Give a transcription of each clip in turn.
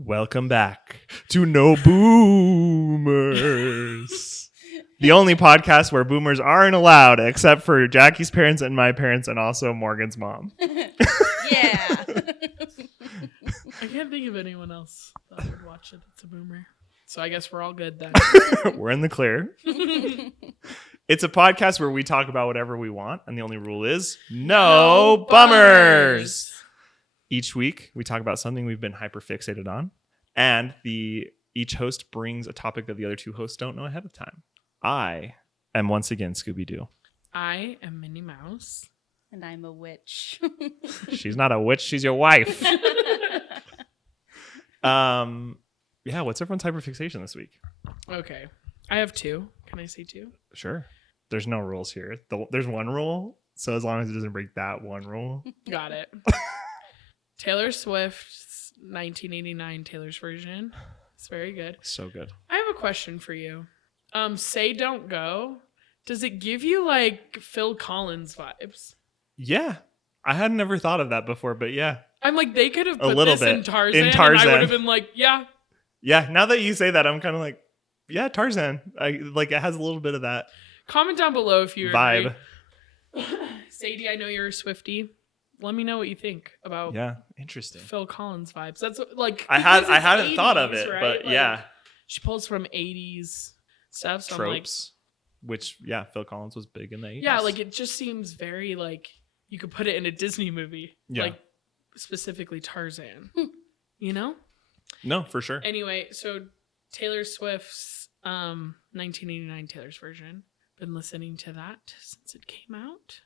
Welcome back to No Boomers. The only podcast where boomers aren't allowed except for Jackie's parents and my parents and also Morgan's mom. Yeah. I can't think of anyone else that would watch it that's a boomer. So I guess we're all good then. We're in the clear. It's a podcast where we talk about whatever we want, and the only rule is no bummers. Each week, we talk about something we've been hyper fixated on, and each host brings a topic that the other two hosts don't know ahead of time. I am once again Scooby-Doo. I am Minnie Mouse. And I'm a witch. She's not a witch, she's your wife. Yeah, what's everyone's hyperfixation this week? Okay. I have two. Can I say two? Sure. There's no rules here. There's one rule, so as long as it doesn't break that one rule. Got it. Taylor Swift's 1989 Taylor's version. It's very good. So good. I have a question for you. Say Don't Go. Does it give you like Phil Collins vibes? Yeah. I had never thought of that before, but yeah. I'm like, they could have A put little this bit. in Tarzan, In Tarzan. and I would have been like, yeah. Yeah, now that you say that, I'm kind of like, yeah, Tarzan. It has a little bit of that Comment down below if you vibe. agree. Sadie, I know you're a Swiftie. Let me know what you think about Interesting. Phil Collins vibes. That's like I hadn't thought of 80s, it, right? but Like, yeah. she pulls from 80s stuff. So Tropes, which Phil Collins was big in the 80s. yeah, like it just seems very like you could put it in a Disney movie, like specifically Tarzan. You know? No, for sure. Anyway, so Taylor Swift's 1989 Taylor's version. Been listening to that since it came out.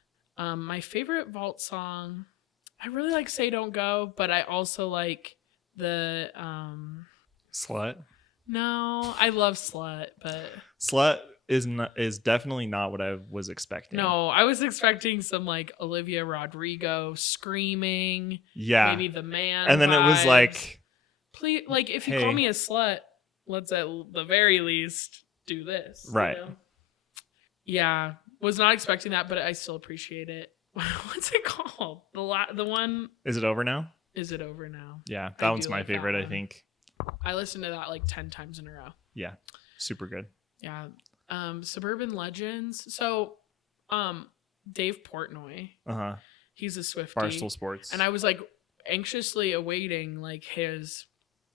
My favorite vault song, I really like Say Don't Go, but I also like the Slut. No, I love Slut, but Slut is definitely not what I was expecting. no, I was expecting some like Olivia Rodrigo screaming. Yeah. Maybe The Man. And then it was vibes. like, Please, like if you hey. call me a slut, let's at the very least do this. Right. You know? Yeah, was not expecting that, but I still appreciate it. What's it called? The one. Is it over now? Is it over now? Yeah, I that one's do my like that favorite, I one. think. I listened to that like 10 times in a row. Yeah, super good. Yeah. Suburban Legends. So, Dave Portnoy, Uh-huh. he's a Swiftie. Barstool Sports. And I was like anxiously awaiting like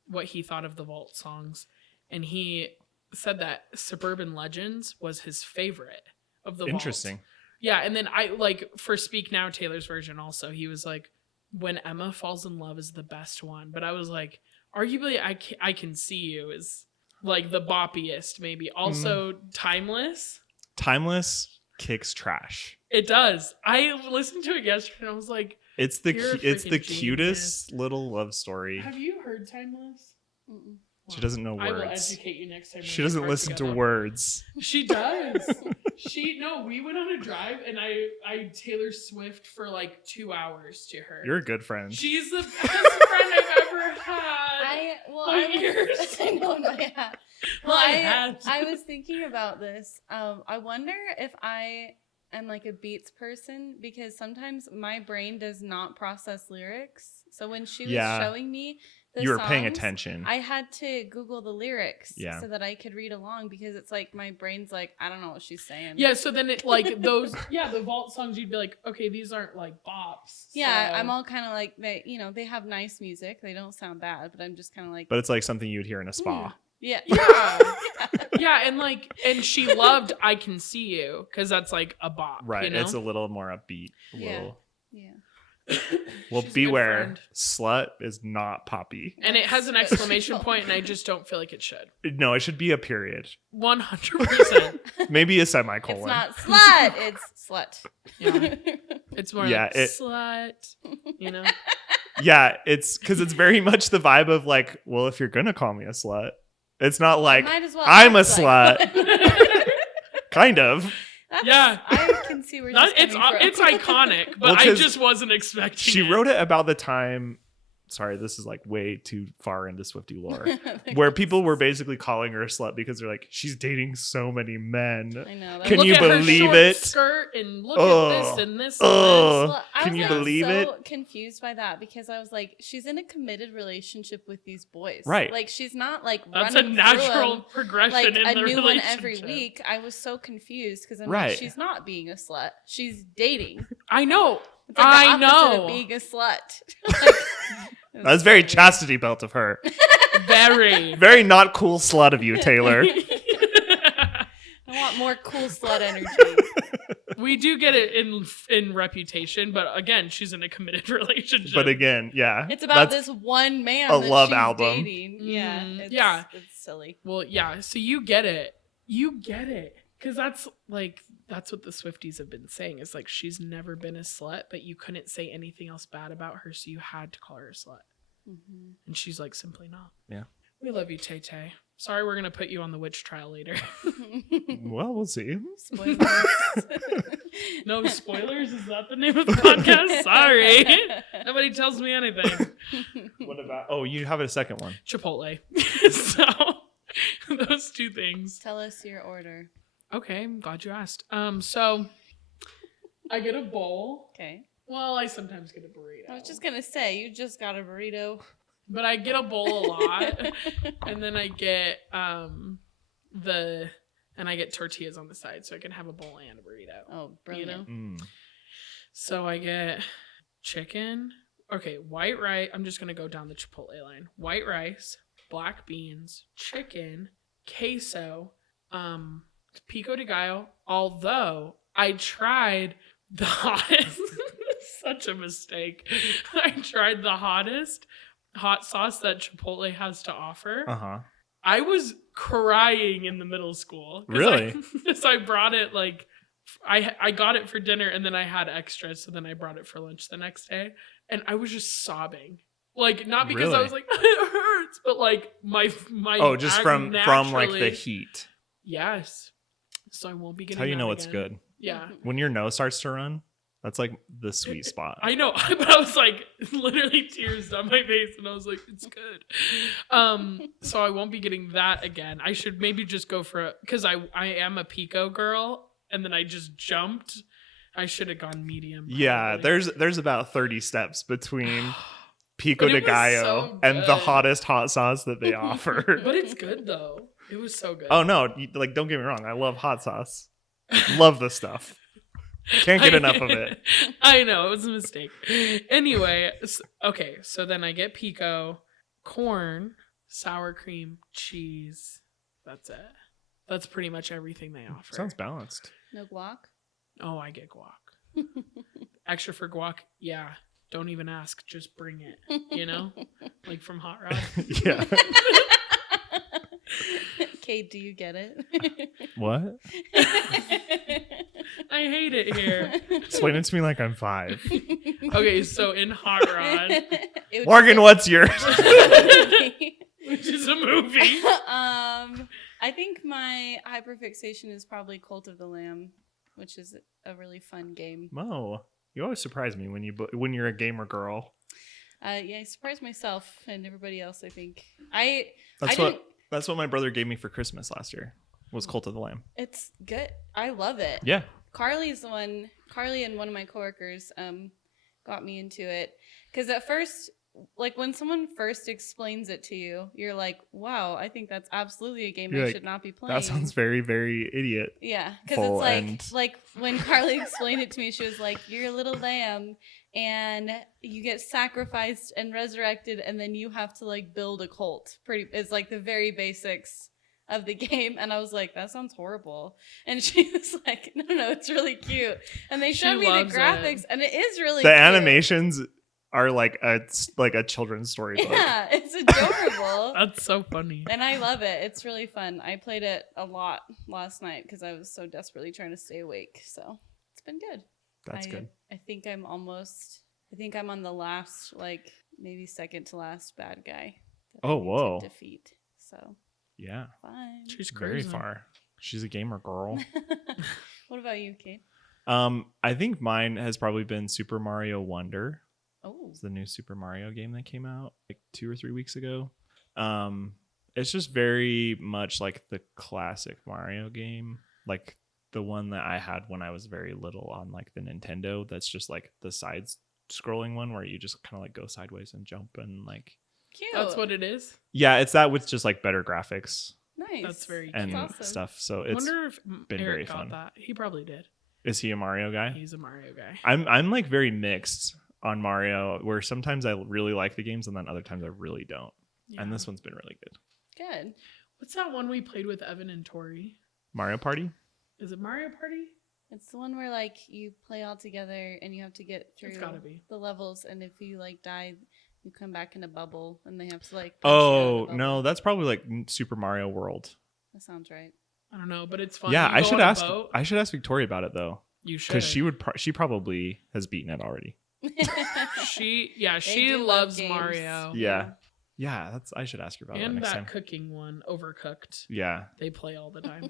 what he thought of the vault songs. And he said that Suburban Legends was his favorite of the vault. Interesting. Yeah, and then I like for Speak Now Taylor's version also, he was like, When Emma Falls in Love is the best one. But I was like, arguably I Can See You is like the boppiest maybe. Also Timeless. Timeless kicks trash. It does. I listened to it yesterday and I was like, It's the You're a cutest freaking little love story. have you heard Timeless? Mm-mm. She doesn't know I will words. educate you next time. She doesn't listen to words. She does. We went on a drive and I Taylor Swift for like 2 hours to her. You're a good friend. She's the best friend I've ever had. I years. I know in my hat. Well, I was thinking about this. I wonder if I am like a beats person because sometimes my brain does not process lyrics. So when she was showing me the you were paying songs, attention. I had to Google the lyrics Yeah. so that I could read along because it's like my brain's like, I don't know what she's saying. Yeah, so then it like those the vault songs you'd be like, okay, these aren't like bops. Yeah, so. I'm all kind of like they have nice music. They don't sound bad, but I'm just kind of like. But it's like something you'd hear in a spa. Yeah. Yeah, and she loved I Can See You because that's like a bop. Right. You know? It's a little more upbeat. Yeah. Well, She's a good beware. friend. Slut is not poppy. And it has an exclamation point, and I just don't feel like it should. No, it should be a period. 100%. Maybe a It's semicolon. not slut. It's slut. Yeah. It's more like slut, you know? Yeah, it's because it's very much the vibe of like, well, if you're going to call me a slut, it's not like, Might as well I'm a act like- slut. Kind of. Yeah. I can see where Not, she's coming from. it's iconic, but Well, I 'cause just wasn't expecting She it. wrote it about the time sorry, this is like way too far into Swiftie lore, where people were basically calling her a slut because they're like, she's dating so many men. I know. Can look you at her believe short it? Skirt and look Ugh. at this and this. Ugh. Well, I Can was you like believe so it? confused by that because I was like, she's in a committed relationship with these boys, Right? Like she's not like That's a running natural through progression like in a the new relationship. one every week. I was so confused because I'm Right. like, she's not being a slut. She's dating. I know. It's like the I opposite know. of being a slut. That's very chastity belt of her. Very. Very not cool slut of you, Taylor. I want more cool slut energy. We do get it in reputation, but again, she's in a committed relationship. But again, yeah. It's about that's this one man a that love she's album. dating. Yeah. It's, Yeah. It's silly. Well, yeah. So you get it. You get it. Because that's what the Swifties have been saying. Is like she's never been a slut, but you couldn't say anything else bad about her, so you had to call her a slut. Mm-hmm. And she's like, simply not. Yeah. We love you, Tay Tay. Sorry, we're gonna put you on the witch trial later. Well, we'll see. Spoilers. No spoilers? Is that the name of the podcast? Sorry. Nobody tells me anything. What about? Oh, you have a second one. Chipotle. So those two things. Tell us your order. Okay, I'm glad you asked. So I get a bowl. Okay. Well, I sometimes get a burrito. I was just gonna say you just got a burrito. But I get a bowl a lot. And then I get I get tortillas on the side so I can have a bowl and a burrito. Oh, brilliant. You know? So I get chicken. Okay, white rice. I'm just going to go down the Chipotle line. White rice, black beans, chicken, queso, pico de gallo. Although I tried the hottest, such a mistake. I tried the hottest hot sauce that Chipotle has to offer. Uh-huh. I was crying in the middle school. Really? Because I brought it I got it for dinner and then I had extras, so then I brought it for lunch the next day, and I was just sobbing. Like, not because I Really? was like it hurts, but like my just from like the heat. Yes. So I won't be getting. That's how you that know it's again. good. Yeah. When your nose starts to run, that's like the sweet spot. I know, but I was like literally tears down my face, and I was like, it's good. So I won't be getting that again. I should maybe just go for because I am a pico girl, and then I just jumped. I should have gone medium. Yeah, probably. there's about 30 steps between pico But de it was gallo so and the good. hottest hot sauce that they offer. But it's good though. It was so good. Oh no, like don't get me wrong, I love hot sauce. Love the stuff. Can't get enough of it. I know, it was a mistake. Anyway, okay, so then I get pico, corn, sour cream, cheese. That's it. That's pretty much everything they offer. Sounds balanced. No guac. Oh, I get guac. Extra for guac? Yeah. Don't even ask. Just bring it. You know? Like from Hot Rod. Yeah. Cade, do you get it? What? I hate it here. Explain it to me like I'm 5. Okay, so in Hot Rod, Morgan, what's yours? which is a movie. I think my hyperfixation is probably Cult of the Lamb, which is a really fun game. Mo, you always surprise me when you're a gamer girl. Yeah, I surprised myself and everybody else. I think That's what my brother gave me for Christmas last year. Was Cult of the Lamb. It's good. I love it. Yeah. Carly and one of my coworkers got me into it because at first, like when someone first explains it to you, you're like, wow, I think that's absolutely a game I should not be playing. That sounds very, very idiot. Yeah, because it's like when Carly explained it to me, she was like, you're a little lamb and you get sacrificed and resurrected, and then you have to like build a cult. It's like the very basics of the game. And I was like, that sounds horrible. And she was like, no, it's really cute. And they showed me the graphics, and it is really the cute. Animations are like a children's storybook. Yeah, it's adorable. That's so funny. And I love it. It's really fun. I played it a lot last night because I was so desperately trying to stay awake. So it's been good. That's good. I think I'm on the last, like maybe second to last bad guy. that I Oh, need whoa. to defeat. So Yeah. fun. She's Very cruising. far. She's a gamer girl. What about you, Cade? I think mine has probably been Super Mario Wonder. Oh. It's the new Super Mario game that came out like 2 or 3 weeks ago. It's just very much like the classic Mario game, like the one that I had when I was very little on like the Nintendo. That's just like the side scrolling one where you just kind of like go sideways and jump and like. Cute. That's what it is. Yeah, it's that with just like better graphics Nice. That's very and cute. awesome. stuff. So I it's wonder if been Eric very got fun. that. He probably did. Is he a Mario guy? He's a Mario guy. I'm like very mixed on Mario, where sometimes I really like the games and then other times I really don't. Yeah. And this one's been really good. Good. What's that one we played with Evan and Tori? Mario Party? Is it Mario Party? It's the one where like you play all together and you have to get through It's gotta be. the levels, and if you like die, you come back in a bubble, and they have to like. punch you out of Oh, the bubble. no, that's probably like Super Mario World. That sounds right. I don't know, but it's fun. Yeah, You I go should on a ask boat. I should ask Victoria about it though, You should. cuz she probably has beaten it already. She do love loves games. Mario. Yeah. Yeah, I should ask her about that And next that time. cooking one, Overcooked. Yeah. They play all the time.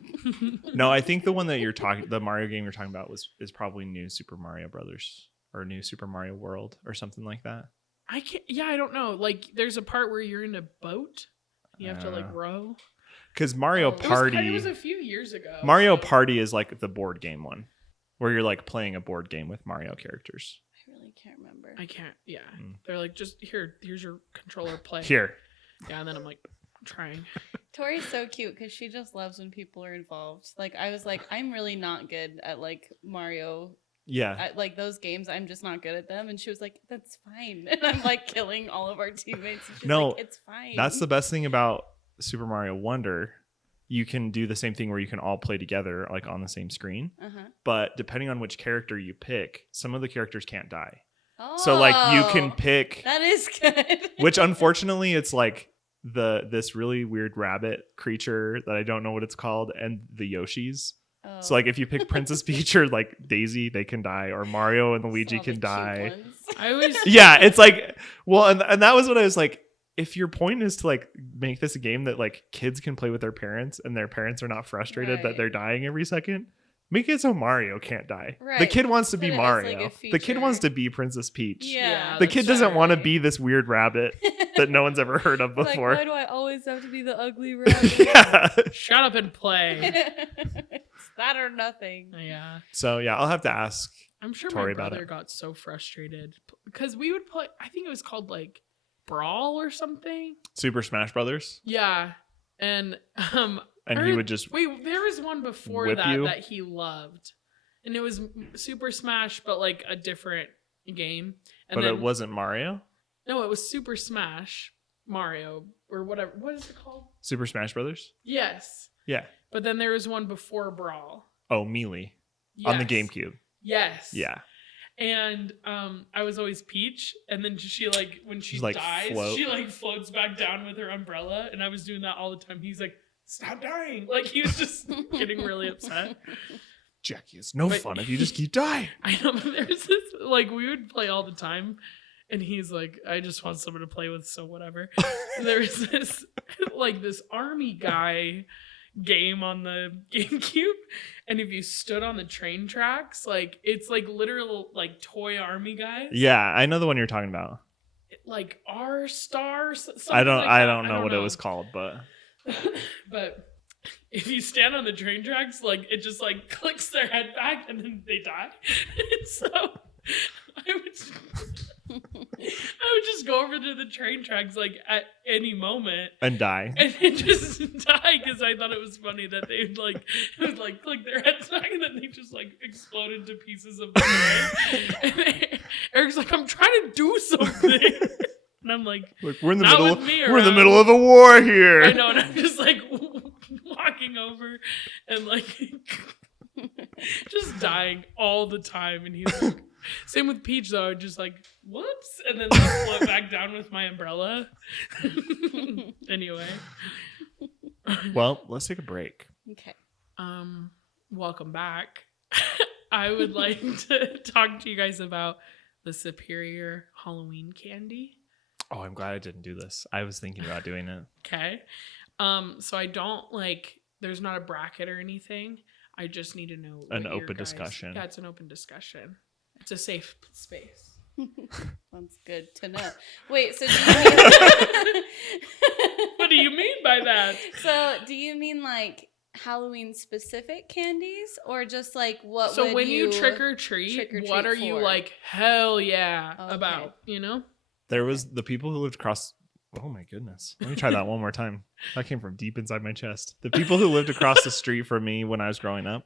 No, I think the one that the Mario game you're talking about is probably New Super Mario Brothers or New Super Mario World or something like that. I can't. Yeah, I don't know. Like, there's a part where you're in a boat. You have to like row. Cuz Mario Oh, it was Party It was a few years ago. Mario so- Party is like the board game one where you're like playing a board game with Mario characters. I really can't remember. I can't. Yeah, Mm. they're like, just here's your controller. Play Here. Yeah, and then I'm like, trying. Tori's so cute because she just loves when people are involved. Like I was like, I'm really not good at like Mario. Yeah. At, like those games, I'm just not good at them. And she was like, "That's fine." And I'm like killing all of our teammates. And she's No, like, "It's fine." That's the best thing about Super Mario Wonder. You can do the same thing where you can all play together like on the same screen. But depending on which character you pick, some of the characters can't die. Oh, So like you can pick That is good. which unfortunately it's like this really weird rabbit creature that I don't know what it's called and the Yoshis. Oh. So like if you pick Princess Peach or like Daisy, they can die, or Mario and Saw Luigi the can cute die. ones. I always. Yeah, it's like well, and that was what I was like. If your point is to like make this a game that like kids can play with their parents and their parents are not frustrated that Right. they're dying every second, make it so Mario can't die. The Right. kid wants to Put be it as, Mario. like, a The kid wants feature. to be Princess Peach. Yeah. The kid that's doesn't want to right. be this weird rabbit that no one's ever heard of before. Like, why do I always have to be the ugly rabbit? Yeah. Shut up and play. It's that or nothing. Yeah. So yeah, I'll have to ask. I'm sure Tori my about brother it. got so frustrated because we would play. I think it was called like Brawl or something. Super Smash Brothers, Yeah, and and he would just wait. There was one before whip that you? that he loved, and it was Super Smash, but like a different game. And but then, it wasn't Mario. No, it was Super Smash Mario or whatever. What is it called? Super Smash Brothers. Yes, Yeah. but then there was one before Brawl. Oh, Melee on the Yes. GameCube. Yes. Yeah. And I was always Peach, and then she like when she She's, like, dies, float. she like floats back down with her umbrella, and I was doing that all the time. He's like, "Stop dying!" Like he was just getting really upset. Jackie, it's no But- fun if you just keep dying. I know, but there's this like we would play all the time, and he's like, "I just want someone to play with, so whatever." There's this like this army guy game on the GameCube, and if you stood on the train tracks, like it's like literal like toy army guys. Yeah, I know the one you're talking about. Like R Star. I don't know what it was called, but But if you stand on the train tracks, like it just like clicks their head back and then they die. And so I would just go over to the train tracks like at any moment and die. and then just die because I thought it was funny that they would like it would like click their heads back and then they just like explode into pieces of the train. And Eric's like, I'm trying to do something. And I'm like, Look, we're in the Not middle. with me We're in the around. middle of a war here. I know, and I'm just like walking over and like just dying all the time. And he's like, same with Peach though, just like whoops, and then like, float back down with my umbrella. Anyway, Well, let's take a break. Okay. welcome back. I would like to talk to you guys about the Superior Halloween candy. Oh, I'm glad I didn't do this. I was thinking about doing it. Okay. So I don't like, there's not a bracket or anything. I just need to know An what your open guys- discussion. Yeah, it's an open discussion. It's a safe space. That's good to know. Wait, so do you mean What do you mean by that? So do you mean like Halloween specific candies or just like what So would when you trick or trick treat, or what treat are you for? like, hell yeah, Okay. about, you know? There was the people who lived across. Oh my goodness. Let me try that one more time. That came from deep inside my chest. The people who lived across the street from me when I was growing up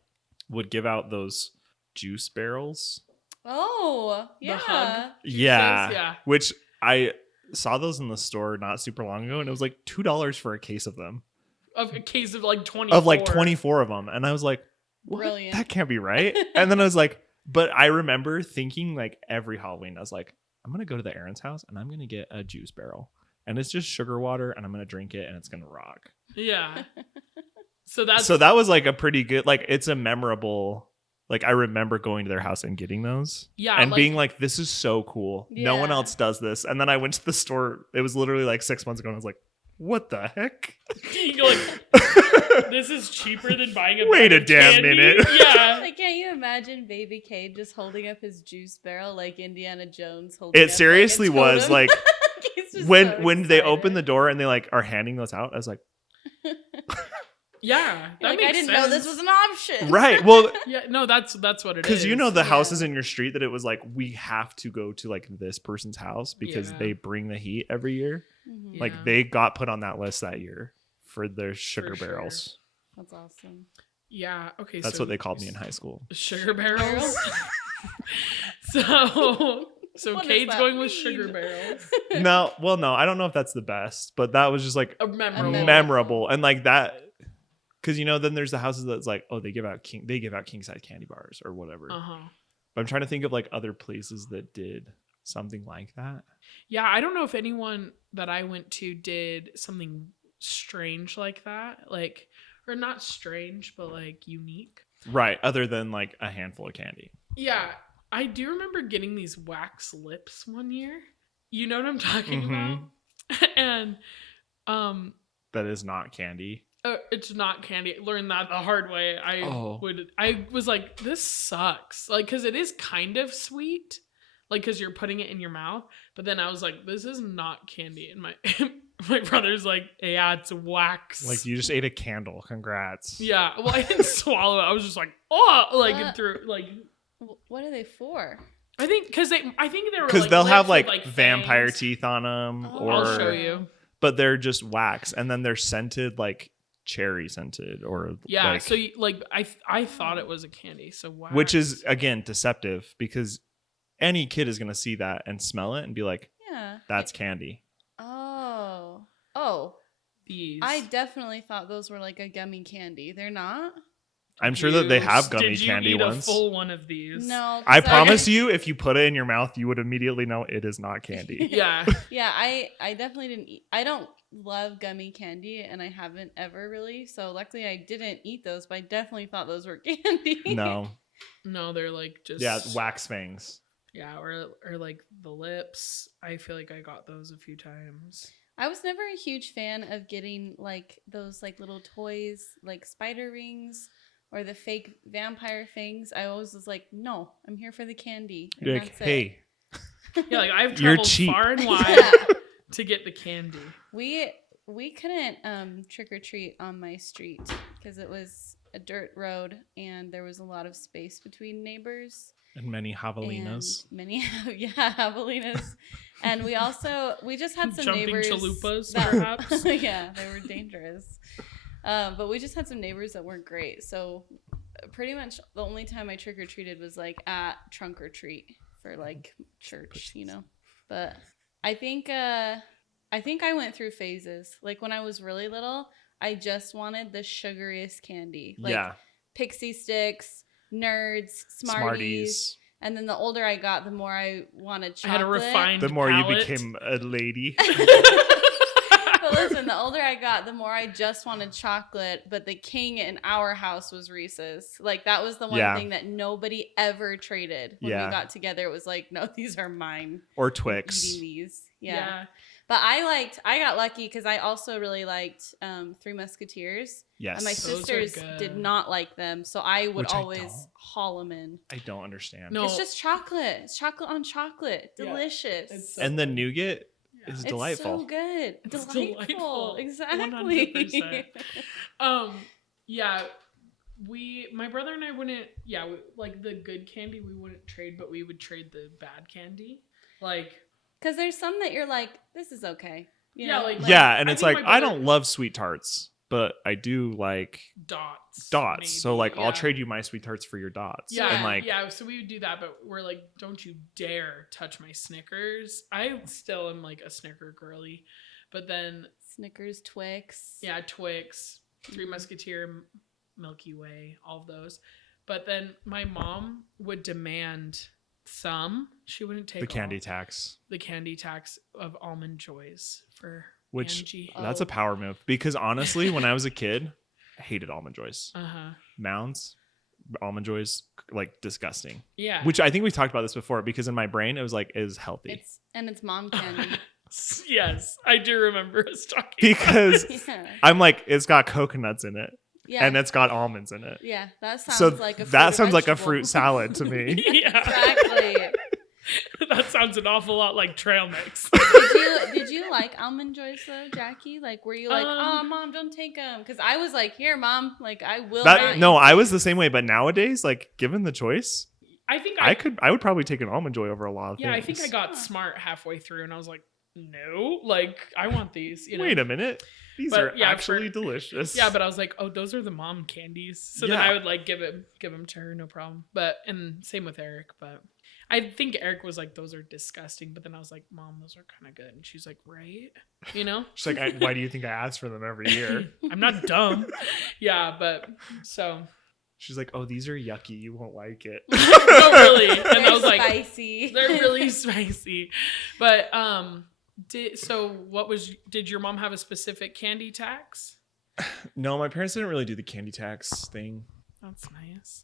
would give out those juice barrels. Oh, The yeah. hug. Yeah. Yeah. Which I saw those in the store not super long ago, and it was like $2 for a case of them. Of a case of like 24. Of like 24 of them. And I was like, what? Brilliant. That can't be right. And then I was like, but I remember thinking like every Halloween, I was like, I'm going to go to the Aaron's house and I'm going to get a juice barrel. And it's just sugar water and I'm going to drink it and it's going to rock. Yeah. So that was like a pretty good, like it's a memorable, like I remember going to their house and getting those. Yeah. And being like, this is so cool. No one Yeah. else does this. And then I went to the store. It was literally like 6 months ago. And I was like, what the heck? You're like, this is cheaper than buying a Wait bag a of damn candy? minute. Yeah. Like, can't you imagine baby Cade just holding up his juice barrel like Indiana Jones holding It up, seriously like, a was totem? like He's just when so they excited. open the door and they like are handing those out. I was like, Yeah. That Like, makes I didn't sense. know this was an option. right. Well, Yeah, no, that's what it is. because you know the Yeah. houses in your street that it was like we have to go to like this person's house because Yeah. they bring the heat every year. Mhm. Yeah. Like they got put on that list that year for their sugar sure. barrels. That's awesome. Yeah. Okay. That's so what they called me in high school. Sugar barrels. Barrels? so What does Cade's that going with mean? sugar barrels. No, well, no, I don't know if that's the best, but that was just like A memorable. memorable and like that. Because you know, then there's the houses that's like, oh, they give out king size candy bars or whatever. Uh-huh. But I'm trying to think of like other places that did something like that. Yeah, I don't know if anyone that I went to did something strange like that. Like, or not strange, but like unique. Right. Other than like a handful of candy. Yeah, I do remember getting these wax lips one year. You know what I'm talking Mhm. about? And That is not candy. it's not candy. I learned that the hard way. I was like, this sucks. Like, cause it is kind of sweet. Like, cause you're putting it in your mouth. But then I was like, this is not candy. And my brother's like, yeah, it's wax. Like you just ate a candle. Congrats. Yeah. Well, I didn't swallow it. I was just like, oh, like What? it through, like, What are they for? I think because they were Because like, they'll have lips like with, vampire fangs. teeth on them, Oh. or I'll show you. but they're just wax, and then they're scented like cherry scented, or Yeah. like, So I thought it was a candy. So wax. which is again deceptive because any kid is gonna see that and smell it and be like, Yeah. that's candy. Oh. these. I definitely thought those were like a gummy candy. They're not? I'm sure that they have gummy Did you candy eat ones. a full one of these? No. I 'cause promise you, if you put it in your mouth, you would immediately know it is not candy. Yeah. Yeah, I definitely didn't eat. I don't love gummy candy, and I haven't ever really. So luckily, I didn't eat those, but I definitely thought those were candy. No. No, they're like just Yeah, wax fangs. Yeah, or like the lips. I feel like I got those a few times. I was never a huge fan of getting like those like little toys, like spider rings or the fake vampire things. I always was like, no, I'm here for the candy. and You're like, that's it. hey, Yeah, like I've You're traveled cheap. far and wide Yeah. to get the candy. We couldn't trick or treat on my street because it was a dirt road and there was a lot of space between neighbors. and many javelinas. And many, javelinas. And we just had some Jumping neighbors. chalupas, that- perhaps? Yeah, they were dangerous. But we just had some neighbors that weren't great. So pretty much the only time I trick or treated was like at trunk or treat for like church, you know. But I think I went through phases. Like when I was really little, I just wanted the sugariest candy. Like Yeah. pixie sticks, nerds, Smarties. Smarties. And then the older I got, the more I wanted I chocolate. had a refined The more palate. you became a lady. But listen, the older I got, the more I just wanted chocolate. But the king in our house was Reese's. Like that was the one Yeah. thing that nobody ever traded. When Yeah. we got together, it was like, no, these are mine. Or I'm Twix. eating these. Yeah. But I got lucky because I also really liked Three Musketeers. Yes. And my Those are sisters good. did not like them, so I would Which I always don't. haul them in. I don't understand. No. It's just chocolate. It's chocolate on chocolate. Yeah, Delicious. it's so And the good. nougat Yeah. is It's delightful. so good. It's Delightful. delightful. Exactly. 100%. Yeah, my brother and I wouldn't, like the good candy we wouldn't trade, but we would trade the bad candy. Like, Because there's some that you're like, this is okay. You Yeah, know? like- Yeah, and I it's think like my I brother- don't love sweet tarts, but I do like dots. dots. So maybe, like yeah. I'll trade you my sweet tarts for your dots. Yeah, And like so we would do that, but we're like, don't you dare touch my Snickers. I still am like a Snicker girly, but then Snickers, Twix. Twix, Three Musketeer, Milky Way, all of those. But then my mom would demand some. She wouldn't take the candy all. tax. The candy tax of Almond Joys for Which Angie. that's a power move. Because honestly, when I was a kid, I hated almond joys. Uh-huh. Mounds, almond joys, like disgusting. Yeah. Which I think we talked about this before because in my brain it was like it is healthy. It's mom candy. Yes, I do remember us talking. Because yeah. I'm like, it's got coconuts in it. Yeah. And it's got almonds in it. Yeah. That sounds So like a fruit that or sounds like a vegetable. fruit salad to me. Yeah. Exactly. That sounds an awful lot like trail mix. Did you like almond joys though, Jackie? Like, were you like, oh, mom, don't take them? Because I was like, here, mom, like I will. not No, eat I was these. the same way. But nowadays, like given the choice, I think I would probably take an almond joy over a lot of things. Yeah, I think I got smart halfway through, and I was like, no, like I want these. You know? Wait a minute. These But, are yeah, actually delicious. Yeah, but I was like, oh, those are the mom candies. So then Yeah. I would like give them to her, no problem. But and same with Eric. But I think Eric was like, those are disgusting. But then I was like, mom, those are kind of good. And she's like, right, you know. She's like, why do you think I ask for them every year? I'm not dumb. Yeah, but so She's like, oh, these are yucky. You won't like it. no, really. And I They're was like, spicy. they're really spicy. But did your mom have a specific candy tax? No, my parents didn't really do the candy tax thing. That's nice.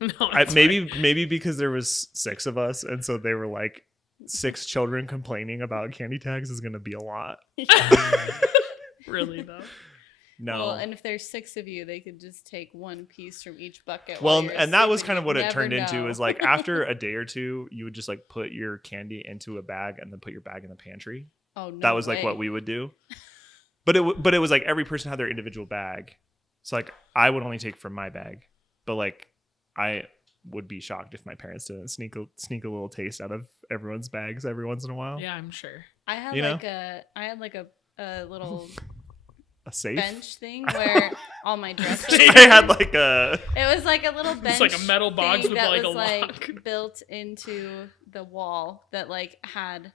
No, it's Maybe because there was 6 of us, and so they were like, 6 children complaining about candy tax is gonna be a lot. fine. Really though. No. Well, and if there's 6 of you, they could just take one piece from each bucket. Well, while you're and that was asleep kind of what you it turned never into. know. Is like after a day or two, you would just like put your candy into a bag and then put your bag in the pantry. Oh, no That was like way. what we would do. But it was like every person had their individual bag. So like I would only take from my bag, but like I would be shocked if my parents didn't sneak a little taste out of everyone's bags every once in a while. Yeah, I'm sure. I had you know? I had like a little A safe. bench thing where all my dresses. I had like a. It was like a little bench. It's like a metal box thing with, that like, a was lock. like built into the wall that like had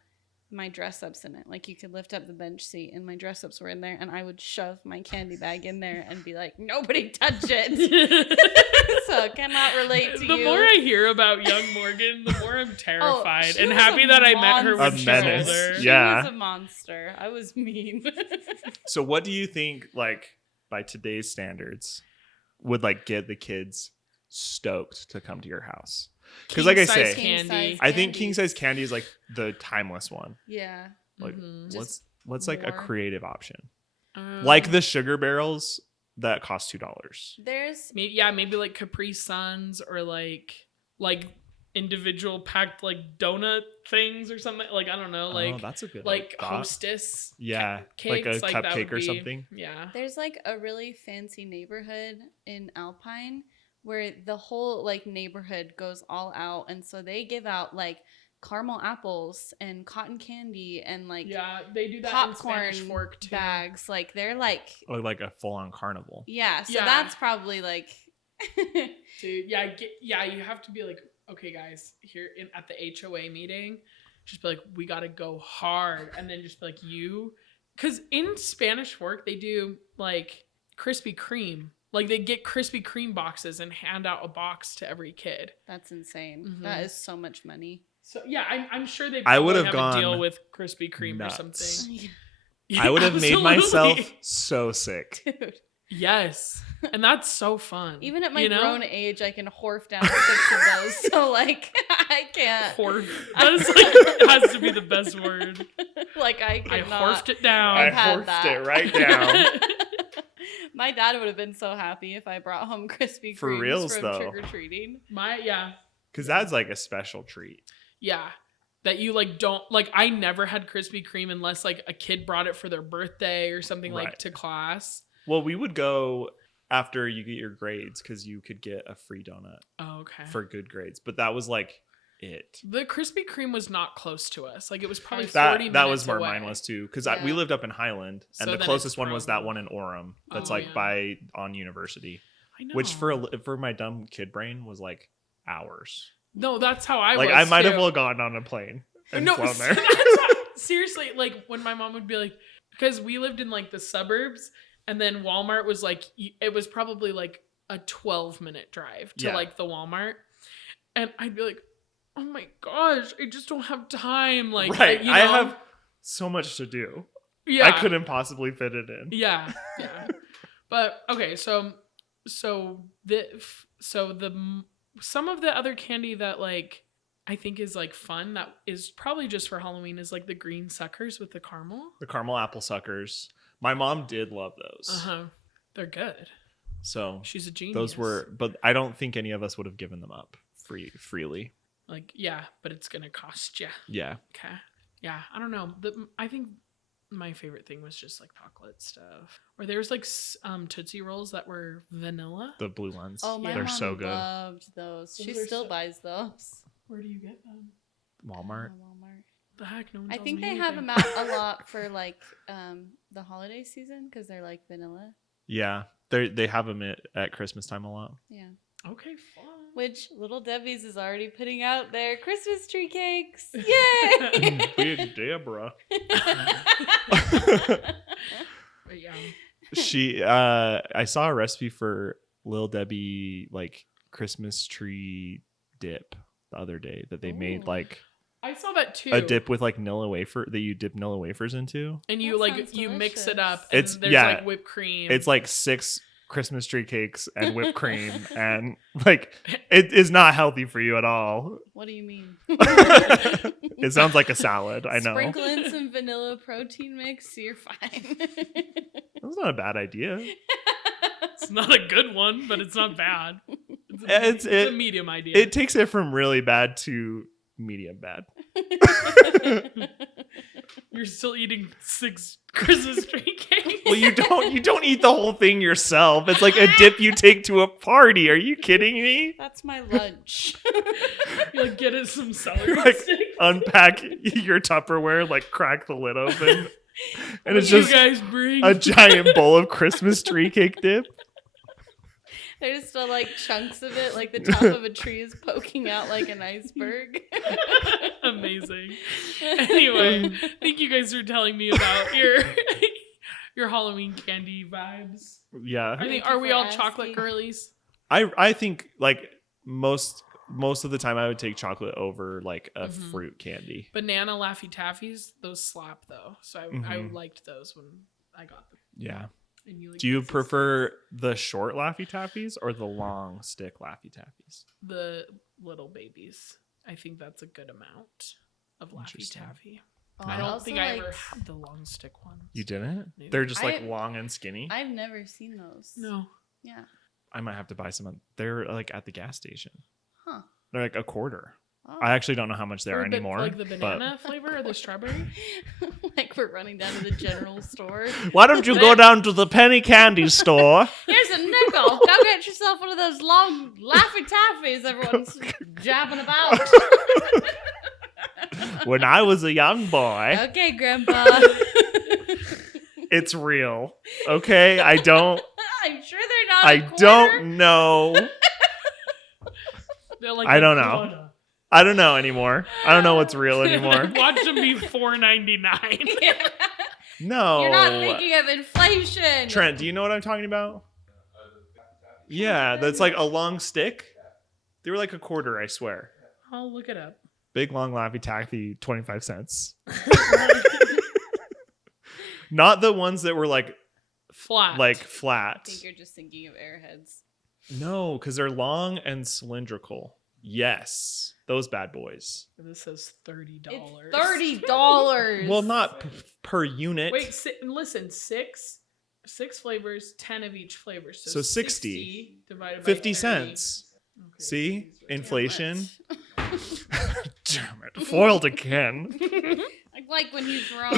my dress ups in it. Like you could lift up the bench seat and my dress ups were in there, and I would shove my candy bag in there and be like, "Nobody touch it." So I cannot relate to The you. more I hear about young Morgan, the more I'm terrified she and was happy a that I met her when monster. she A was menace. older. She Yeah. was a monster. I was mean. So what do you think, like by today's standards, would like get the kids stoked to come to your house? Because like I King-size say, candy. I think king size candy is like the timeless one. Yeah. Like Mhm. what's like a more. creative option? Um, Like the sugar barrels that cost $2. There's maybe like Capri Suns or like individual packed like donut things or something. Like I don't know, like oh, that's a good like thought. Hostess. Yeah, Cakes, like a that would cupcake or be- something. Yeah. There's like a really fancy neighborhood in Alpine where the whole like neighborhood goes all out, and so they give out like caramel apples and cotton candy and like Yeah, they do that popcorn in Spanish Fork too. bags. Like they're like Or like a full on carnival. yeah, so Yeah. that's probably like Dude, you have to be like, okay, guys, here at the HOA meeting, just be like, we gotta go hard, and then just be like, because in Spanish Fork they do like Krispy Kreme, like they get Krispy Kreme boxes and hand out a box to every kid. that's insane. Mhm. That is so much money. So yeah, I'm sure they I would probably have have a gone deal with Krispy Kreme nuts. or something. I would have made Absolutely. myself so sick. Dude, Yes, and that's so fun. even at my you know? grown age, I can horf down 6 of those. So like, I can't. Horf. That's like has to be the best word. Like I horfed it down. I had horfed that. it right down. My dad would have been so happy if I brought home Krispy Kremes For reals, from though. trick-or-treating. Because that's like a special treat. Yeah. That you like don't like. I never had Krispy Kreme unless like a kid brought it for their birthday or something like to class. Well, we would go after you get your grades because you could get a free donut. Oh, okay. For good grades, but that was like it. The Krispy Kreme was not close to us. Like it was probably 40 that minutes that was where away. mine was too. Because Yeah. we lived up in Highland, and So the then closest it's one was that probably- one in Orem. That's Oh, like yeah. on University, I know. which for my dumb kid brain was like hours. no, that's how I Like was I might have too. well gotten on a plane and No, flown there. seriously, like when my mom would be like, because we lived in like the suburbs, and then Walmart was like, it was probably like a 12-minute drive to Yeah. like the Walmart, and I'd be like, oh my gosh, I just don't have time. Like, Right, you know? I have so much to do. Yeah, I couldn't possibly fit it in. Yeah. But okay, so the some of the other candy that like I think is like fun that is probably just for Halloween is like the green suckers with the caramel. The caramel apple suckers. My mom did love those. They're good. So She's a genius. those were, but I don't think any of us would have given them up freely. like, yeah, but it's gonna cost you. Yeah. Okay. Yeah, I don't know. I think my favorite thing was just like chocolate stuff. Or there's like Tootsie Rolls that were vanilla. The blue ones. Oh, my They're mom so good. loved those. She Those are still so- buys those. Where do you get them? Walmart. Walmart. The heck, no one I tells think me they have anything. them out a lot for like the holiday season because they're like vanilla. Yeah. They have them at Christmas time a lot. Yeah. Okay, fun. Which Little Debbie's is already putting out their Christmas tree cakes. Yay! Big Deborah. But yeah. I saw a recipe for Lil Debbie like Christmas tree dip the other day that they made Ooh. like I saw that too. a dip with like Nilla wafer that you dip Nilla wafers into. And you That like sounds you mix it delicious. up and It's- there's yeah. like whipped cream. It's like 6 Christmas tree cakes and whipped cream and like it is not healthy for you at all. What do you mean? It sounds like a salad. I know. Sprinkle in some vanilla protein mix, you're fine. That's not a bad idea. It's not a good one, but it's not bad. It's a medium idea. It takes it from really bad to medium bad. You're still eating 6 Christmas tree cakes. Well, you don't eat the whole thing yourself. It's like a dip you take to a party. Are you kidding me? That's my lunch. You like get it some celery Like sticks. unpack your Tupperware, like crack the lid open, and it's You just guys bring a giant bowl of Christmas tree cake dip. There's still like chunks of it, like the top of a tree is poking out like an iceberg. Amazing. Anyway, thank you guys for telling me about your Halloween candy vibes. Yeah, I think Thank you are we for all asking. chocolate girlies? I think like most of the time I would take chocolate over like a Mhm. fruit candy. Banana Laffy Taffies, those slap though. So I Mhm. liked those when I got them. Yeah. And you like Do you the prefer the short Laffy Taffies or the long stick Laffy Taffies? the little babies? I think that's a good amount of Laffy Interesting. Taffy. Oh, I I don't also think I ever liked- had the long stick ones. You didn't? Maybe. They're just like I- long and skinny. I've never seen those. No. Yeah. I might have to buy some. They're like at the gas station. Huh. They're like a quarter. Oh. I actually don't know how much they are Or the- anymore. Like the banana flavor or the strawberry? Like we're running down to the general store. Why don't you go down to the penny candy store? Here's a nickel. Go get yourself one of those long Laffy Taffies everyone's jabbing about. When I was a young boy, Okay, Grandpa. it's real. Okay, I don't. I'm sure they're not. I a quarter. don't know. They're like I a don't know. quarter. I don't know anymore. I don't know what's real anymore. Watch them be $4.99. No. You're not thinking of inflation. Trent, do you know what I'm talking about? Yeah, that's like a long stick. They were like a quarter, I swear. I'll look it up. Big long Laffy Taffy, 25 cents. Not the ones that were like Flat. I flat. think you're just thinking of Airheads. No, because they're long and cylindrical. Yes. Those bad boys. This says $30. It's $30. Well, not per unit. Wait, listen, six flavors, 10 of each flavor. So 60 divided by 50 30. cents. Okay, See? so Inflation. Damn it. Foiled again. I like when he's wrong.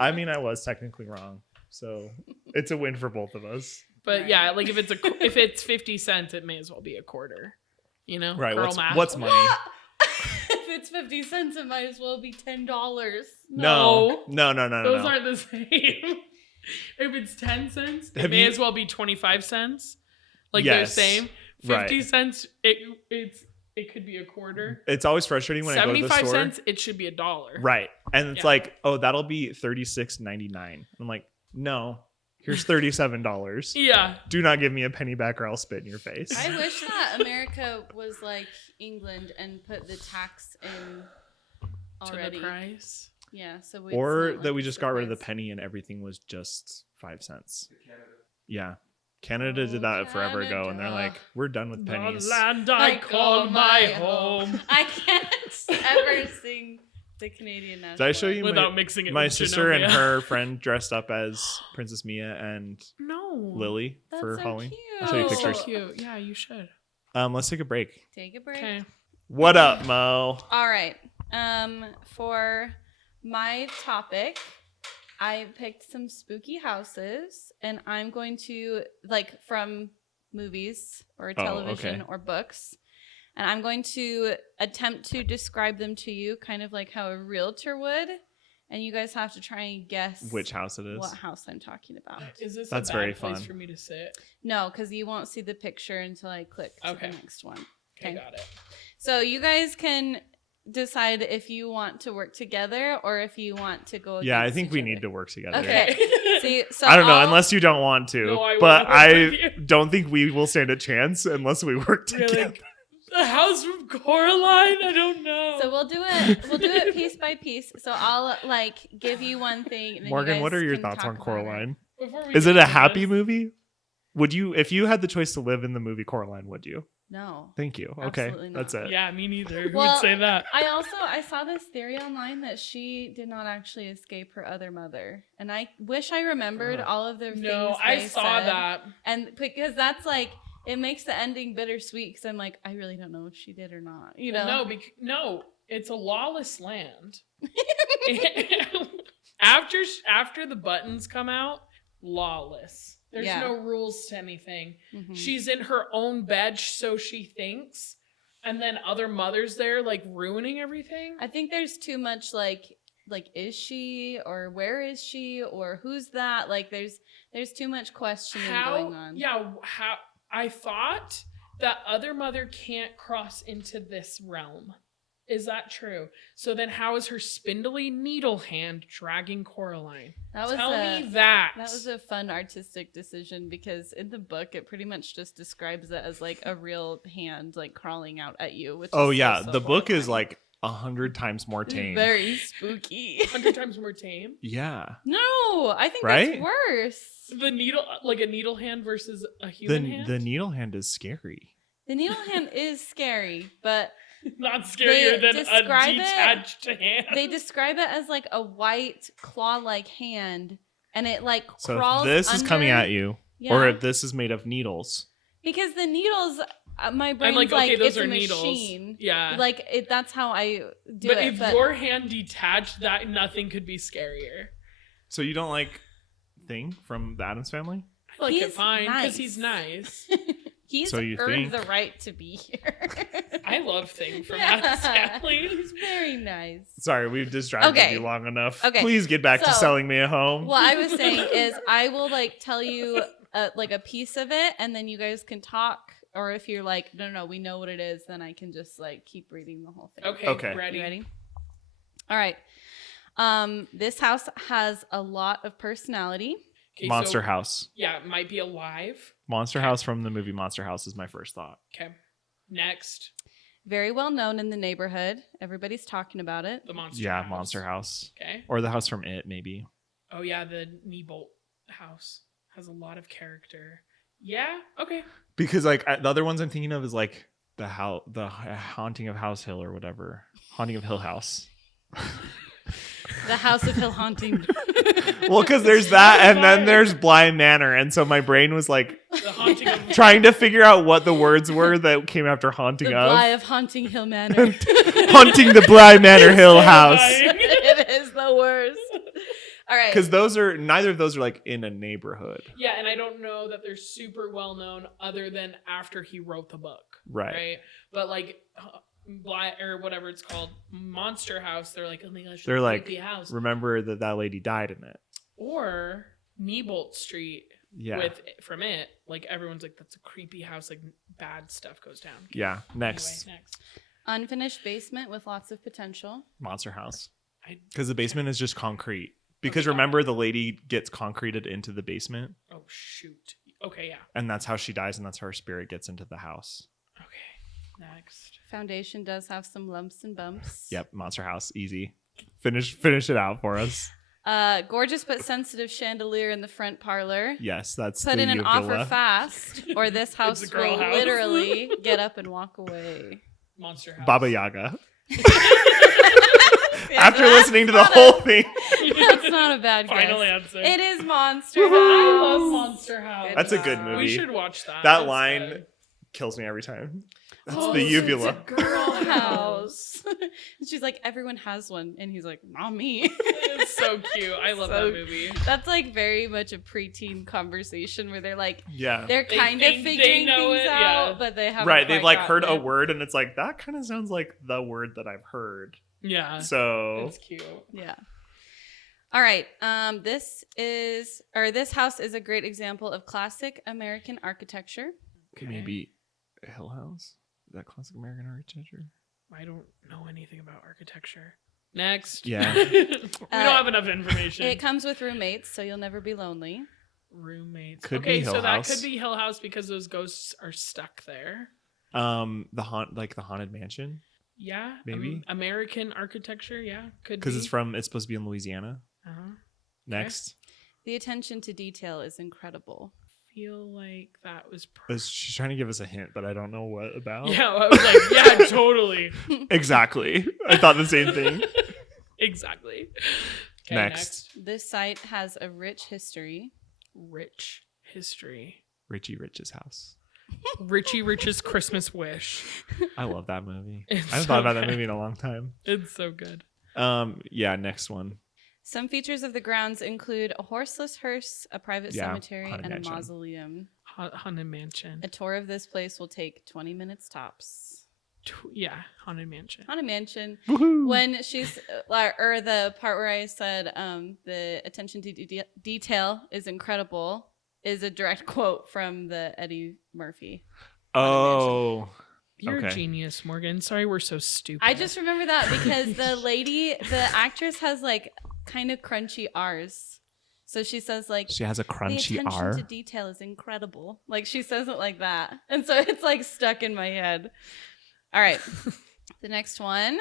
I mean, I was technically wrong. So it's a win for both of us. But Right. yeah, like if it's 50 cents, it may as well be a quarter. You know? Right. Girl math. What's money? If it's 50 cents, it might as well be $10. No. Those No. aren't the same. If it's 10 cents, it Have may you- as well be 25 cents. Like Yes. they're same. 50 Right. cents, it could be a quarter. It's always frustrating when I go to the 75 store. cents, it should be $1. Right. And it's Yeah. like, oh, that'll be $36.99. I'm like, no, here's $37. Yeah. Do not give me a penny back or I'll spit in your face. I wish that America was like England and put the tax in already. To the price. Yeah, so Or that we just got rid of the penny and everything was just 5 cents. Yeah. Canada did that forever ago, and they're Canada. like, we're done with pennies. The land I call my home. I can't ever sing the Canadian national. Did I show you Without mixing it my with sister and Genovia. her friend dressed up as Princess Mia and No. Lily That's for so Halloween? cute. I'll show you Oh, pictures. so cute. Yeah, you should. Let's take a break. Take a break. Okay. What up, Mo? All right. For my topic, I picked some spooky houses, and I'm going to from movies or television okay. or books, and I'm going to attempt to describe them to you, kind of like how a realtor would, and you guys have to try and guess Which house it is? what house I'm talking about. Is this That's a bad very place fun. for me to sit? No, because you won't see the picture until I click to Okay. the next one. Okay, Okay. got it. So you guys can decide if you want to work together or if you want to go. Yeah, I against think each we other. need to work together. Okay. See, so I don't know, I'll- unless you don't want to. No, I but wanna work I with you. don't think we will stand a chance unless we work together. Really? The house from Coraline? I don't know. So we'll do it. We'll do it piece by piece. So I'll give you one thing. And then Morgan, you what guys are your can thoughts talk on about Coraline? Before we Is get it a into happy this- movie? Would you, if you had the choice to live in the movie Coraline, would you? No. Thank you. Okay, Absolutely not. that's it. Yeah, me neither. Who Well, would say that? I saw this theory online that she did not actually escape her other mother, and I wish I remembered all of the No, things I they saw said. that. And because that's it makes the ending bittersweet because I'm like, I really don't know if she did or not. You know? No, it's a lawless land. after the buttons come out, lawless. There's Yeah. no rules to anything. Mhm. She's in her own bed, so she thinks, and then other mothers there ruining everything. I think there's too much is she or where is she or who's that? There's too much questioning going on. Yeah, how I thought that other mother can't cross into this realm. Is that true? So then how is her spindly needle hand dragging Coraline? Tell me that. That was a fun artistic decision because in the book it pretty much just describes it as a real hand crawling out at you. Which Oh is yeah, so the book is horrifying. 100 times more tame. Very spooky. 100 times more tame. Yeah. No, I think Right? that's worse. The needle, a needle hand versus a human hand. The needle hand is scary. The needle hand is scary, but Not scarier They than a describe it- detached hand. they describe it as a white claw-like hand, and it So crawls. if this is coming under- at you, Yeah. or if this is made of needles. Because the needles, my brain's I'm okay, those it's are a needles. machine. Yeah. That's how I do but it. if your hand detached, that nothing could be scarier. So you don't like Thing from the Addams Family? I like it He's fine because nice. he's nice. He's So you earned think- the right to be here. I love Thing from Yeah. Addams Family. He's very nice. Sorry, we've distracted Okay. you long enough. Okay. Please get back to So- selling me a home. What I was saying is I will tell you a piece of it, and then you guys can talk. Or if you're no, we know what it is, then I can just read reading the whole thing. Okay, Okay. ready. You ready? All right. This house has a lot of personality. Okay, Monster so, House. Yeah, it might be alive. Monster House from the movie Monster House is my first thought. Okay. Next, Very well known in the neighborhood. Everybody's talking about it. the monster. Yeah, house. Monster House. Okay. Or the house from It, maybe. Oh yeah, the Nebolt house has a lot of character. Yeah. Okay. Because the other ones I'm thinking of is the Haunting of House Hill or whatever. Haunting of Hill House. The House of Hill Haunting. Well, because there's that, and then there's Bly Manor, and so my brain was like The haunting of trying to figure out what the words were that came after haunting The of. Bly of Haunting Hill Manor. Haunting the Bly Manor Hill House. It is the worst. All right. Because neither of those are like in a neighborhood. Yeah, and I don't know that they're super well known other than after he wrote the book. Right. But like or whatever it's called, Monster House, they're like, oh my gosh, They're like, creepy house. remember that lady died in it. Or Neibolt Street from it. Like everyone's like, that's a creepy house, like bad stuff goes down. Okay. Yeah. Next. Anyway, next. Unfinished basement with lots of potential. Monster House. Because the basement is just concrete. Because the lady gets concreted into the basement. Oh shoot. Okay, yeah. And that's how she dies, and that's how her spirit gets into the house. Okay. Next. Foundation does have some lumps and bumps. Yep, Monster House, easy. Finish it out for us. Gorgeous but sensitive chandelier in the front parlor. Yes, that's Put the in an uvula. offer fast, or this house It's a girl will house. literally get up and walk away. Monster House. Baba Yaga. Yeah, After that's listening to the not whole thing. That's not a bad guess. Final answer. It is Monster House. I love Monster House. That's a good movie. We should watch that. That That's line good. kills me every time. That's Oh, the so uvula. It's a girl house. And she's like, everyone has one. And he's like, not me. It's so cute. I love So that movie. That's like very much a preteen conversation where they're like, Yeah. they're They kind of think they figuring know things it, out, yeah. but they haven't Right. They've quite like heard a gotten it. word and it's like, that kind of sounds like the word that I've heard. Yeah. So It's cute. Yeah. All right. This house is a great example of classic American architecture. maybe Hill House? Is that classic American architecture? I don't know anything about architecture. Next. Yeah. We don't have enough information. It comes with roommates, so you'll never be lonely. Roommates. Could okay, be Hill so House. that could be Hill House because those ghosts are stuck there. The haunted mansion, Yeah. Maybe. American architecture, yeah. Could be. because it's supposed to be in Louisiana. Uh-huh. Next, The attention to detail is incredible. Feel like that was she's trying to give us a hint, but I don't know what about. Yeah, I was like, yeah, totally. Exactly. I thought the same thing. Exactly. Okay, Next. This site has a rich history. Rich history. Richie Rich's house. Richie Rich's Christmas Wish. I love that movie. I It's haven't so thought about that good. movie in a long time. It's so good. Yeah, next one. Some features of the grounds include a horseless hearse, a private Yeah, cemetery, Haunted and Mansion. a mausoleum. Haunted Mansion. A tour of this place will take 20 minutes tops. Yeah, Haunted Mansion. Haunted Mansion. Woohoo. When she's, or the part where I said the attention to detail is incredible is a direct quote from the Eddie Murphy. Oh, You're a okay. genius, Morgan. Sorry we're so stupid. I just remember that because the actress has like kind of crunchy R's. So she says like, She has a the crunchy attention R. to detail is incredible. Like she says it like that. And so it's like stuck in my head. All right. The next one.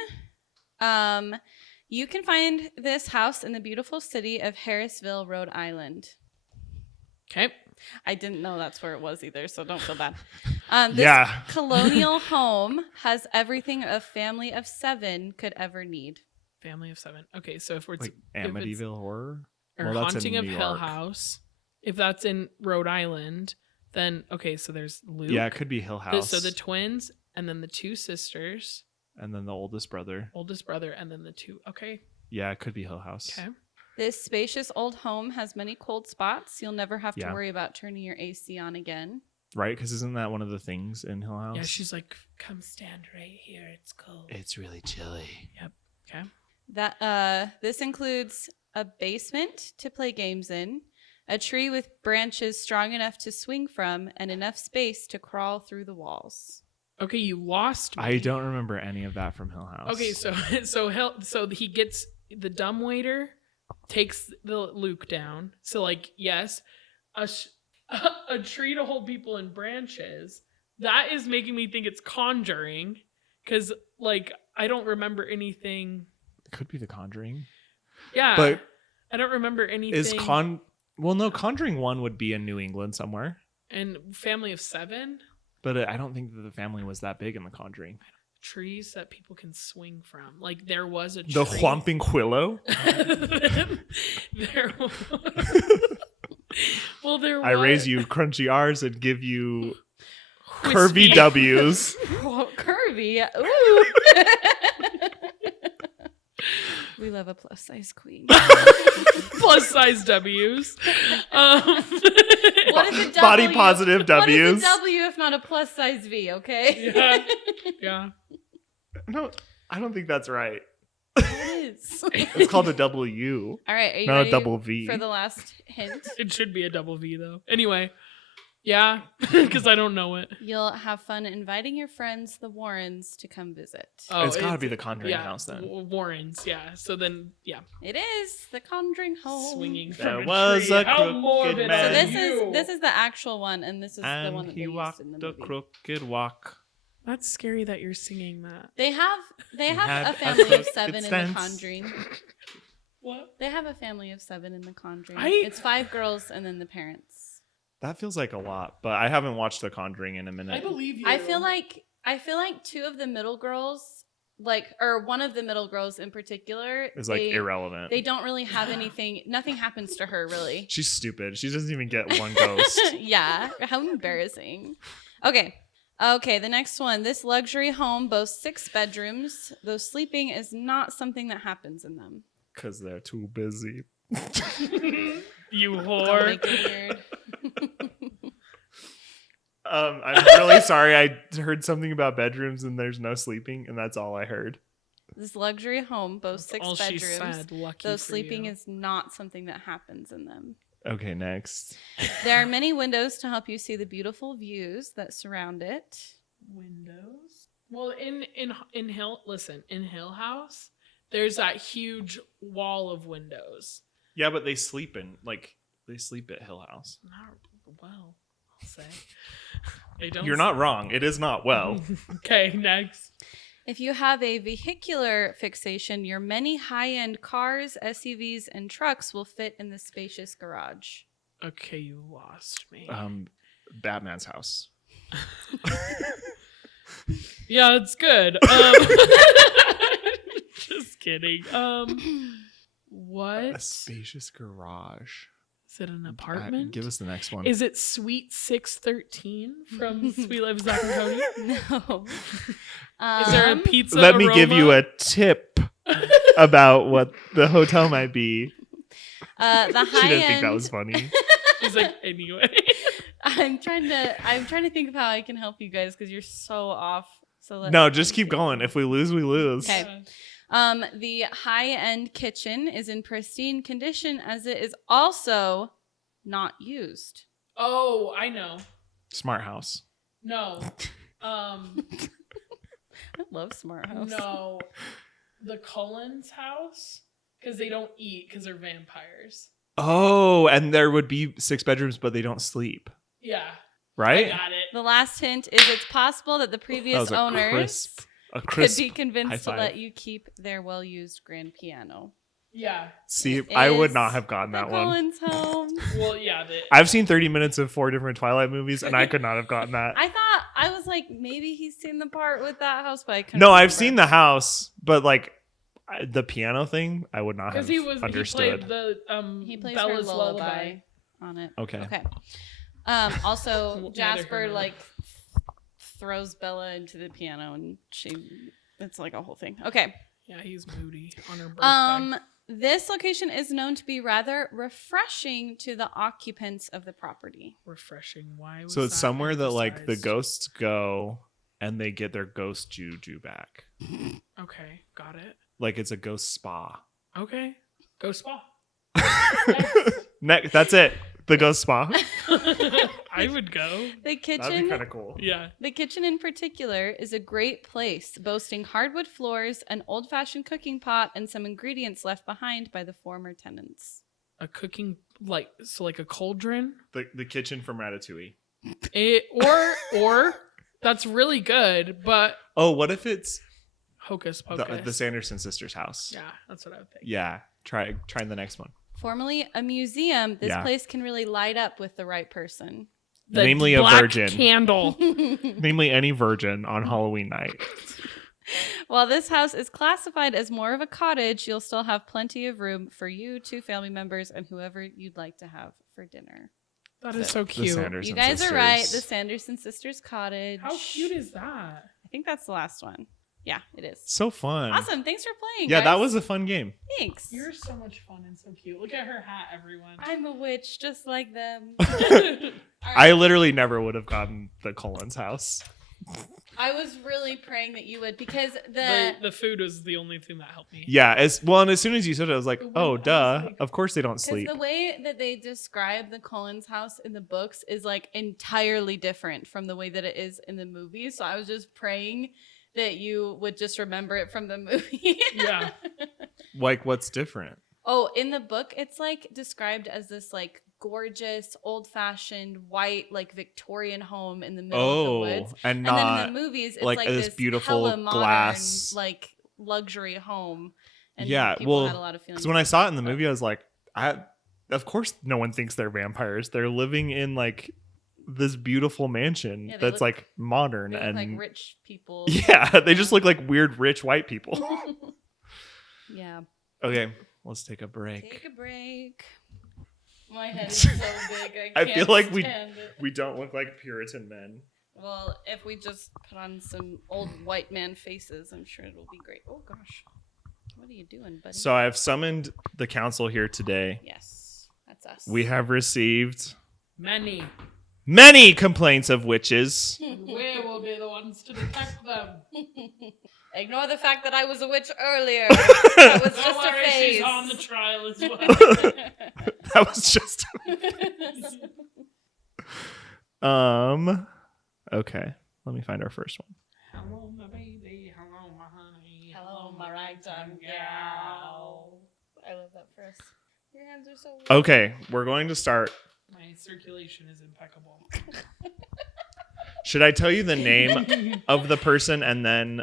You can find this house in the beautiful city of Harrisville, Rhode Island. Okay. I didn't know that's where it was either, so don't feel bad. This Yeah. colonial home has everything a family of 7 could ever need. Family of 7. Okay, so if it's Like if it's- Amityville Horror? or Well, that's in Haunting of New Hill York. House, if that's in Rhode Island, then okay, so there's Luke. Yeah, it could be Hill House. So the twins and then the 2 sisters, and then the oldest brother. oldest brother, and then the 2. Okay. Yeah, it could be Hill House. Okay. This spacious old home has many cold spots. You'll never have to Yeah. worry about turning your AC on again. Right? Because isn't that one of the things in Hill House? Yeah, she's like, come stand right here. It's cold. It's really chilly. Okay. This includes a basement to play games in, a tree with branches strong enough to swing from, and enough space to crawl through the walls. Okay, you lost me. I don't remember any of that from Hill House. Okay, so he gets the dumbwaiter, takes the Luke down. So like, yes, a tree to hold people in branches. That is making me think it's Conjuring, because like I don't remember anything. It could be The Conjuring. Yeah, But I don't remember anything. Well, no, Conjuring 1 would be in New England somewhere. And Family of 7. But I don't think that the family was that big in The Conjuring. Trees that people can swing from. Like there was a tree. The Whomping Willow? There was. Well, there was. I raise you crunchy R's and give you Wispy. curvy W's. Curvy. Ooh. We love a plus size queen. Plus size W's. What is a W? Body positive W's. What is a W if not a plus size V, okay? Yeah. Yeah. No, I don't think that's right. It is. It's called a double U. All right, are you Not a ready double V. for the last hint? It should be a double V though. Anyway. Yeah. Because I don't know it. You'll have fun inviting your friends, the Warrens, to come visit. Oh, It's got to be the Conjuring house then. Warrens, yeah. So then, yeah. It is the Conjuring home. Swinging There from was tree. a How crooked morbid man. So are this you? is the actual one, and this is the And one that they he used walked in the a movie. crooked walk. That's scary that you're singing that. They have had a a family of crooked 7 in stance. the Conjuring. What? They have a family of 7 in the Conjuring. I- It's 5 girls and then the parents. That feels like a lot, but I haven't watched The Conjuring in a minute. I believe you. I feel like 2 of the middle girls, or one of the middle girls in particular, It's like irrelevant. They don't really have anything. Nothing happens to her really. She's stupid. She doesn't even get one ghost. Yeah, how embarrassing. Okay, the next one. This luxury home boasts 6 bedrooms, though sleeping is not something that happens in them. Because they're too busy. You Don't whore. make it weird. I'm really sorry. I heard something about bedrooms and there's no sleeping, and that's all I heard. This luxury home boasts 6 All she bedrooms, said. Lucky though for sleeping you. is not something that happens in them. Okay, next. There are many windows to help you see the beautiful views that surround it. Windows. Well, in Hill House, there's that huge wall of windows. Yeah, but they sleep at Hill House. Not well, I'll say. They don't. You're not wrong. It is not well. Okay, next. If you have a vehicular fixation, your many high-end cars, SUVs, and trucks will fit in the spacious garage. Okay, you lost me. Batman's house. Yeah, it's good. Just kidding. What? A spacious garage. Is it an apartment? Give us the next one. Is it Suite 613 from Sweet Life of Zack and Cody? No. Is there a pizza Let me aroma? give you a tip about what the hotel might be. The She high didn't end. think that was funny. He's like, anyway. I'm trying to think of how I can help you guys because you're so off. So No, just keep going. If we lose, we lose. Okay. The high-end kitchen is in pristine condition as it is also not used. Oh, I know. Smart house. No. I love Smart House. No. The Cullens house? Because they don't eat because they're vampires. Oh, and there would be 6 bedrooms, but they don't sleep. Yeah. Right? I got it. The last hint is it's possible that the That previous was a owners A could crisp. be convinced high to five. let you keep their well-used grand piano. Yeah. See, It I would is not have gotten The that one. Collins home. Well, yeah. I've seen 30 minutes of 4 different Twilight movies, and I could not have gotten that. I was like, maybe he's seen the part with that house, but I couldn't. No, I've remember. seen the house, but like the piano thing, I would not have Because he understood. played the He plays Bella's her lullaby on it. Okay. Okay. Also, Neither Jasper here nor there. throws Bella into the piano, and it's like a whole thing. Okay. Yeah, he's moody on her birthday. This location is known to be rather refreshing to the occupants of the property. Refreshing. Why was So it's that somewhere that like the emphasized? ghosts go and they get their ghost juju back. Okay, got it. Like it's a ghost spa. Okay. Go spa. Next, that's it. The ghost spa. I would go. The That'd be kitchen, kind of cool. Yeah. the kitchen in particular, is a great place, boasting hardwood floors, an old-fashioned cooking pot, and some ingredients left behind by the former tenants. A cooking like a cauldron. The kitchen from Ratatouille. Or that's really good, but Oh, what if it's hocus pocus. the Sanderson sisters' house? Yeah, that's what I would think. Yeah. Try the next one. Formerly a museum, this Yeah. place can really light up with the right person. The namely a black virgin. candle. Namely any virgin on Halloween night. While this house is classified as more of a cottage, you'll still have plenty of room for you, 2 family members, and whoever you'd like to have for dinner. That is so The cute. Sanderson You guys sisters. are right. The Sanderson sisters cottage. How cute is that? I think that's the last one. Yeah, it is. So fun. Awesome. Thanks for playing. Yeah, guys. that was a fun game. Thanks. You're so much fun and so cute. Look at her hat, everyone. I'm a witch just like them. I literally never would have gotten the Collins house. I was really praying that you would because the food was the only thing that helped me. Yeah, and as soon as you said it, I was like, The oh, way- I duh. was like- Of course they don't because sleep. the way that they describe the Collins house in the books is like entirely different from the way that it is in the movie. So I was just praying that you would just remember it from the movie. Yeah. Like, what's different? Oh, in the book, it's like described as this like gorgeous, old-fashioned, white, like Victorian home in the middle of the woods. And And not then in the movies, it's like like this this beautiful hella modern, glass. like luxury home. And Yeah, people well, had a lot of feelings. because when I saw it in the movie, I was like, of course no one thinks they're vampires. They're living in like this beautiful mansion Yeah, they that's look- like modern They look and like rich people. yeah, they just look like weird rich white people. Yeah. Okay, let's take a break. Take a break. My head is so big. I I feel can't like stand it. we don't look like Puritan men. Well, if we just put on some old white man faces, I'm sure it'll be great. Oh gosh, what are you doing, buddy? So I have summoned the council here today. Yes, that's us. We have received Many. complaints of witches. We will be the ones to detect them. Ignore the fact that I was a witch earlier. That was Don't just worry, a phase. she's on the trial as well. That was just okay. Let me find our first one. Hello, my baby. Hello, my honey. Hello, my ragtime gal. I love that for us. Your hands are so weird. Okay, we're going to start. My circulation is impeccable. Should I tell you the name of the person and then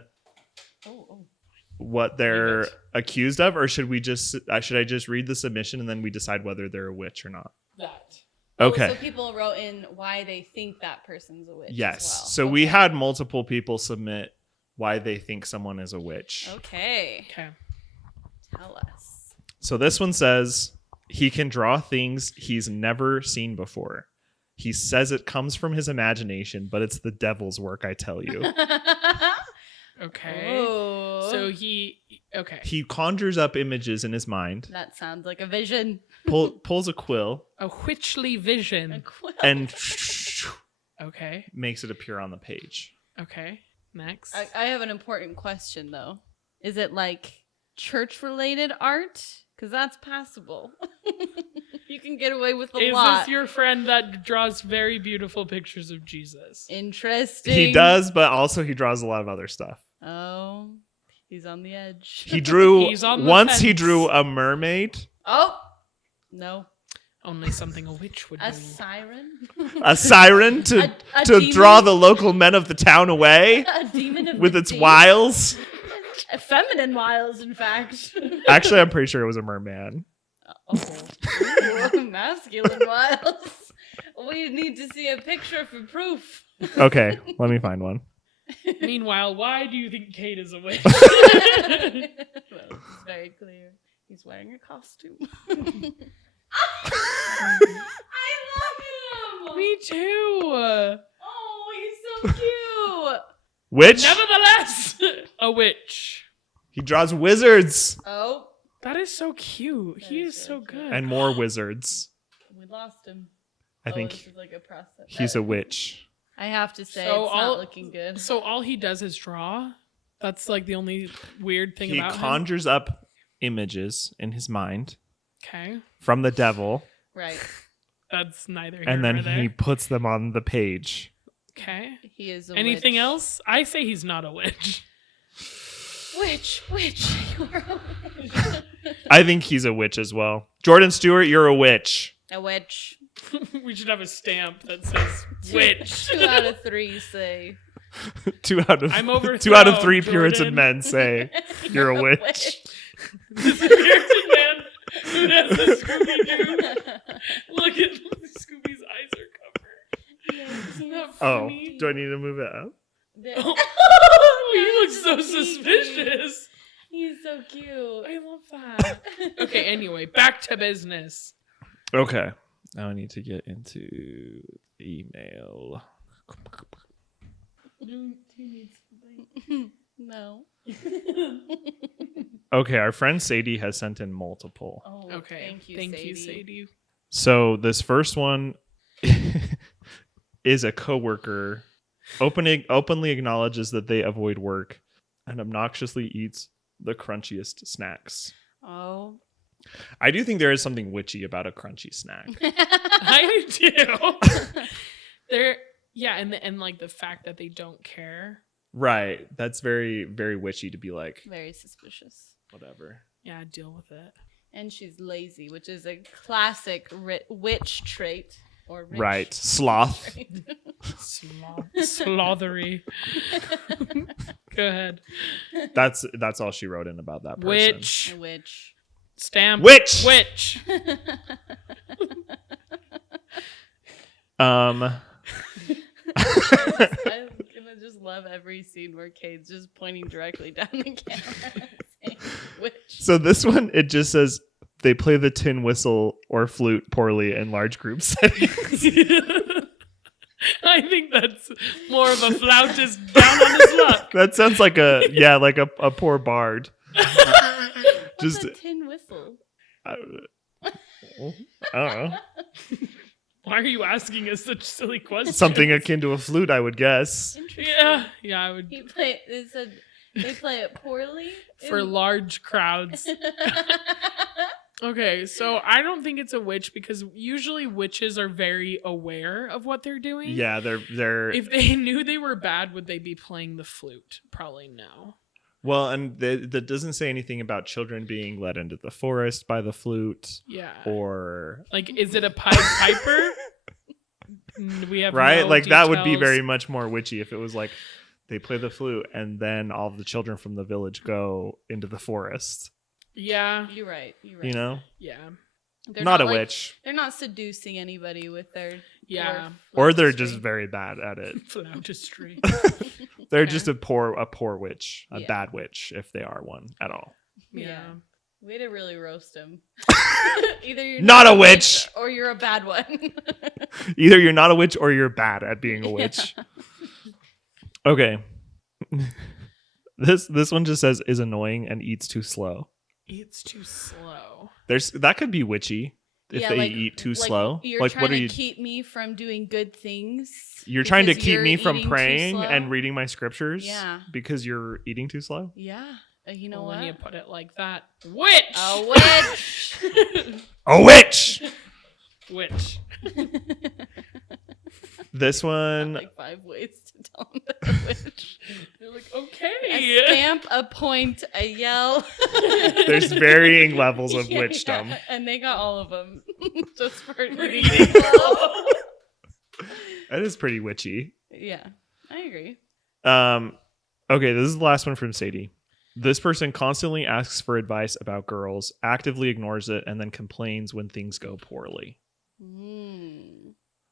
what they're Leave it. accused of, or should I just read the submission and then we decide whether they're a witch or not? That. Okay. So people wrote in why they think that person's a witch. Yes. As well. So we had multiple people submit why they think someone is a witch. Okay. Okay. Tell us. So this one says he can draw things he's never seen before. He says it comes from his imagination, but it's the devil's work, I tell you. Okay. Ooh. So okay. He conjures up images in his mind, That sounds like a vision. pulls a quill, A witchly vision. A quill. and Okay. makes it appear on the page. Okay. Next. I have an important question though. Is it like church related art? Because that's passable. You can get away with a Is lot. this your friend that draws very beautiful pictures of Jesus? Interesting. He does, but also he draws a lot of other stuff. Oh, he's on the edge. He drew He's on the once. He fence. drew a mermaid, Oh, no. Only something a witch would A do. siren? a siren to A to demon? draw the local men of the town away A demon of with the its deep? wiles. Feminine wiles, in fact. Actually, I'm pretty sure it was a merman. Oh. Ooh, masculine wiles. We need to see a picture for proof. Okay, let me find one. Meanwhile, why do you think Cade is a witch? Well, it's very clear. He's wearing a costume. I love him. Me too. Oh, he's so cute. Witch. Nevertheless, a witch. He draws wizards Oh, That is so cute. That He is is so so cute. good. and more wizards. we lost him. I This think is like a process. he's a witch. I have to say, So it's not looking good. So all he does is draw. That's like the only weird thing He about him. conjures up images in his mind Okay, from the devil, Right. that's neither here and then nor there. he puts them on the page. Okay. He is a Anything witch. else? I say he's not a witch. Witch. You're a witch. I think he's a witch as well. Jordan Stewart, you're a witch. A witch. We should have a stamp that says witch. 2 out of 3 say. 2 out of I'm 2 out of overthrown, 3 Puritan Jordan. men say you're a witch. This Puritan man who has the Scooby-Doo. Look at Scooby's eyes are covered. Oh, funny. do I need to move it up? You look so suspicious. He's so cute. I love that. Okay, anyway, back to business. Okay. Now I need to get into email. Do you need something? No. Okay, our friend Sadie has sent in multiple. Oh, Okay. Thank you, Sadie. So this first one is a coworker openly acknowledges that they avoid work and obnoxiously eats the crunchiest snacks. Oh. I do think there is something witchy about a crunchy snack. I do. And like the fact that they don't care. Right. That's very, very witchy to be like, Very suspicious. whatever. Yeah, deal with it. And she's lazy, which is a classic witch trait. Or rich Right. Sloth. trait. Slothery. Go ahead. That's all she wrote in about that person. Witch. A witch. Stamp. Witch. Witch. I'm gonna just love every scene where Cade's just pointing directly down the camera saying witch. So this one, it just says they play the tin whistle or flute poorly in large group settings. I think that's more of a flautist down on his luck. That sounds like a poor bard. What's a tin whistle? I don't know. Why are you asking us such silly questions? Something akin to a flute, I would guess. Yeah, I would. They play it poorly For large crowds. Okay, so I don't think it's a witch because usually witches are very aware of what they're doing. Yeah, they're If they knew they were bad, would they be playing the flute? Probably no. well, and that doesn't say anything about children being led into the forest by the flute. Yeah. Or Like, is it a Pied Piper? We have right, no like that would be details. very much more witchy if it was like they play the flute and then all the children from the village go into the forest. Yeah. You're right. You know, Yeah. They're not a like- witch, They're not seducing anybody with their Yeah. or they're just very bad at it. Flautistry. They're Okay. just a poor witch, a Yeah. bad witch, if they are one at all. Yeah. Way to really roast him. Either you're Not a witch. or you're a bad one. Either you're not a witch or you're bad at being a witch. Okay. This one just says is annoying and eats too slow. It's too slow. That could be witchy if Yeah, they like- eat too like slow. You're Like trying what are to you keep me from doing good things. You're trying to because keep you're me from eating too praying slow? and reading my scriptures? Yeah. Because you're eating too slow? Yeah. You know Well, what? when you put it like that, witch. A witch. A witch. Witch. This one Like 5 ways to tell them that a witch. They're like, A okay. stamp, a point, a yell. there's varying levels of Yeah, witchdom. yeah. And they got all of them just for Reading reading slow. That is pretty witchy. Yeah, I agree. Okay, this is the last one from Sadie. This person constantly asks for advice about girls, actively ignores it, and then complains when things go poorly.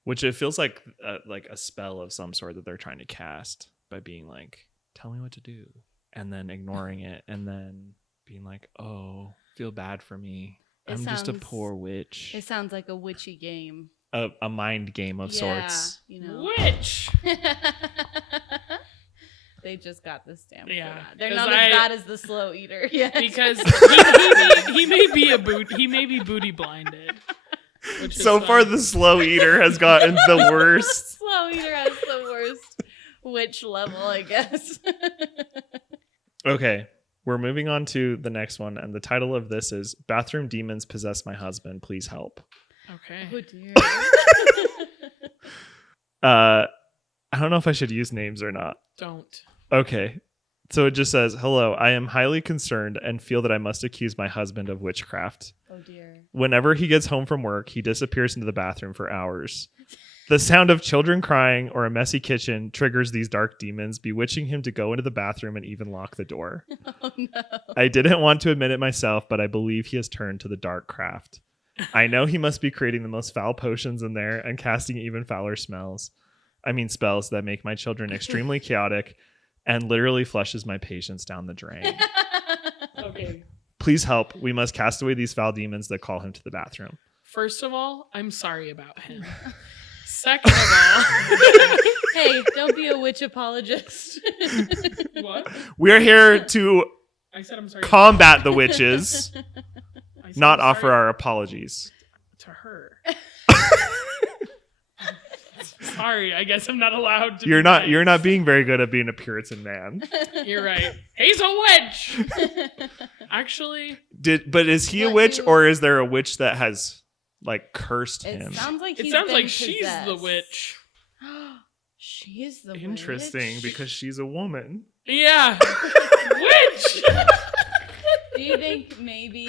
Which it feels like a spell of some sort that they're trying to cast by being like, tell me what to do. And then ignoring it and then being like, oh, feel bad for me. I'm just a poor witch. It sounds like a witchy game. A mind game of sorts. You know. Witch. They just got the stamp. Yeah, For that. They're 'cause not as bad as the slow eater. Yeah, Because he may be booty blinded. Which is So far, fun. the slow eater has gotten the worst. slow eater has the worst witch level, I guess. Okay, we're moving on to the next one. And the title of this is Bathroom Demons Possess My Husband. Please help. Okay. Oh dear. I don't know if I should use names or not. Don't. Okay. So it just says, hello, I am highly concerned and feel that I must accuse my husband of witchcraft. Oh dear. Whenever he gets home from work, he disappears into the bathroom for hours. The sound of children crying or a messy kitchen triggers these dark demons, bewitching him to go into the bathroom and even lock the door. Oh no. I didn't want to admit it myself, but I believe he has turned to the dark craft. I know he must be creating the most foul potions in there and casting even fouler smells. spells that make my children extremely chaotic and literally flushes my patience down the drain. Okay. Please help. We must cast away these foul demons that call him to the bathroom. First of all, I'm sorry about him. Second of all, Hey, don't be a witch apologist. what? We're here to I said I'm sorry. combat the witches, I said not I'm offer sorry our apologies. to her. Sorry, I guess I'm not allowed to. You're be nice. not being very good at being a Puritan man. You're right. He's a witch. Actually, But is he a What witch, do- or is there a witch that has like cursed It him? sounds like it he's sounds been like she's the possessed. witch. She's the Interesting, witch? because she's a woman. Yeah. Witch. Do you think maybe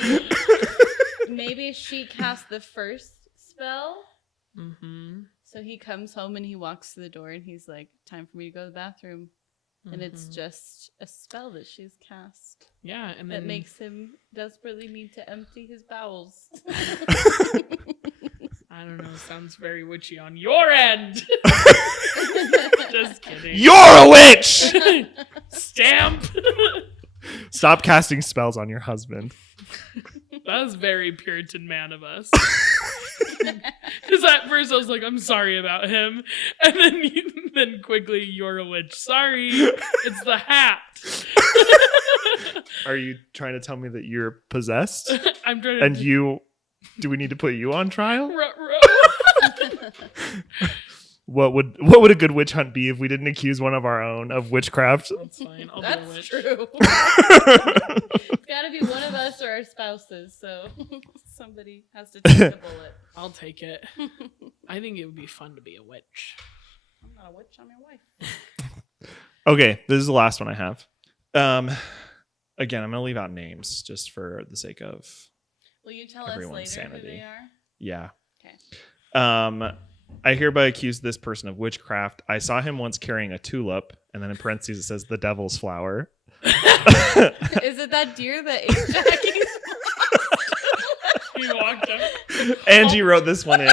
she cast the first spell? Mm-hmm. So he comes home and he walks to the door and he's like, "Time for me to go to the bathroom." And it's just a spell that she's cast yeah, and that then makes him desperately need to empty his bowels. I don't know. Sounds very witchy on your end. Just kidding. You're a witch! Stamp. Stop casting spells on your husband. That was very Puritan man of us. Because at first I was like, I'm sorry about him. And then quickly, you're a witch. Sorry. It's the hat. Are you trying to tell me that you're possessed? I'm trying to... And do we need to put you on trial? What would a good witch hunt be if we didn't accuse one of our own of witchcraft? That's fine. I'll be a That's witch. true. It's gotta be one of us or our spouses, so somebody has to take the bullet. I'll take it. I think it would be fun to be a witch. I'm not a witch, I'm your wife. Okay, this is the last one I have. Again, I'm gonna leave out names just for the sake of Will you tell us everyone's later sanity. who they are? yeah. Okay. I hereby accuse this person of witchcraft. I saw him once carrying a tulip, and then in parentheses it says the devil's flower. Is it that deer that ate Jackie's? He walked up. Angie wrote this one in.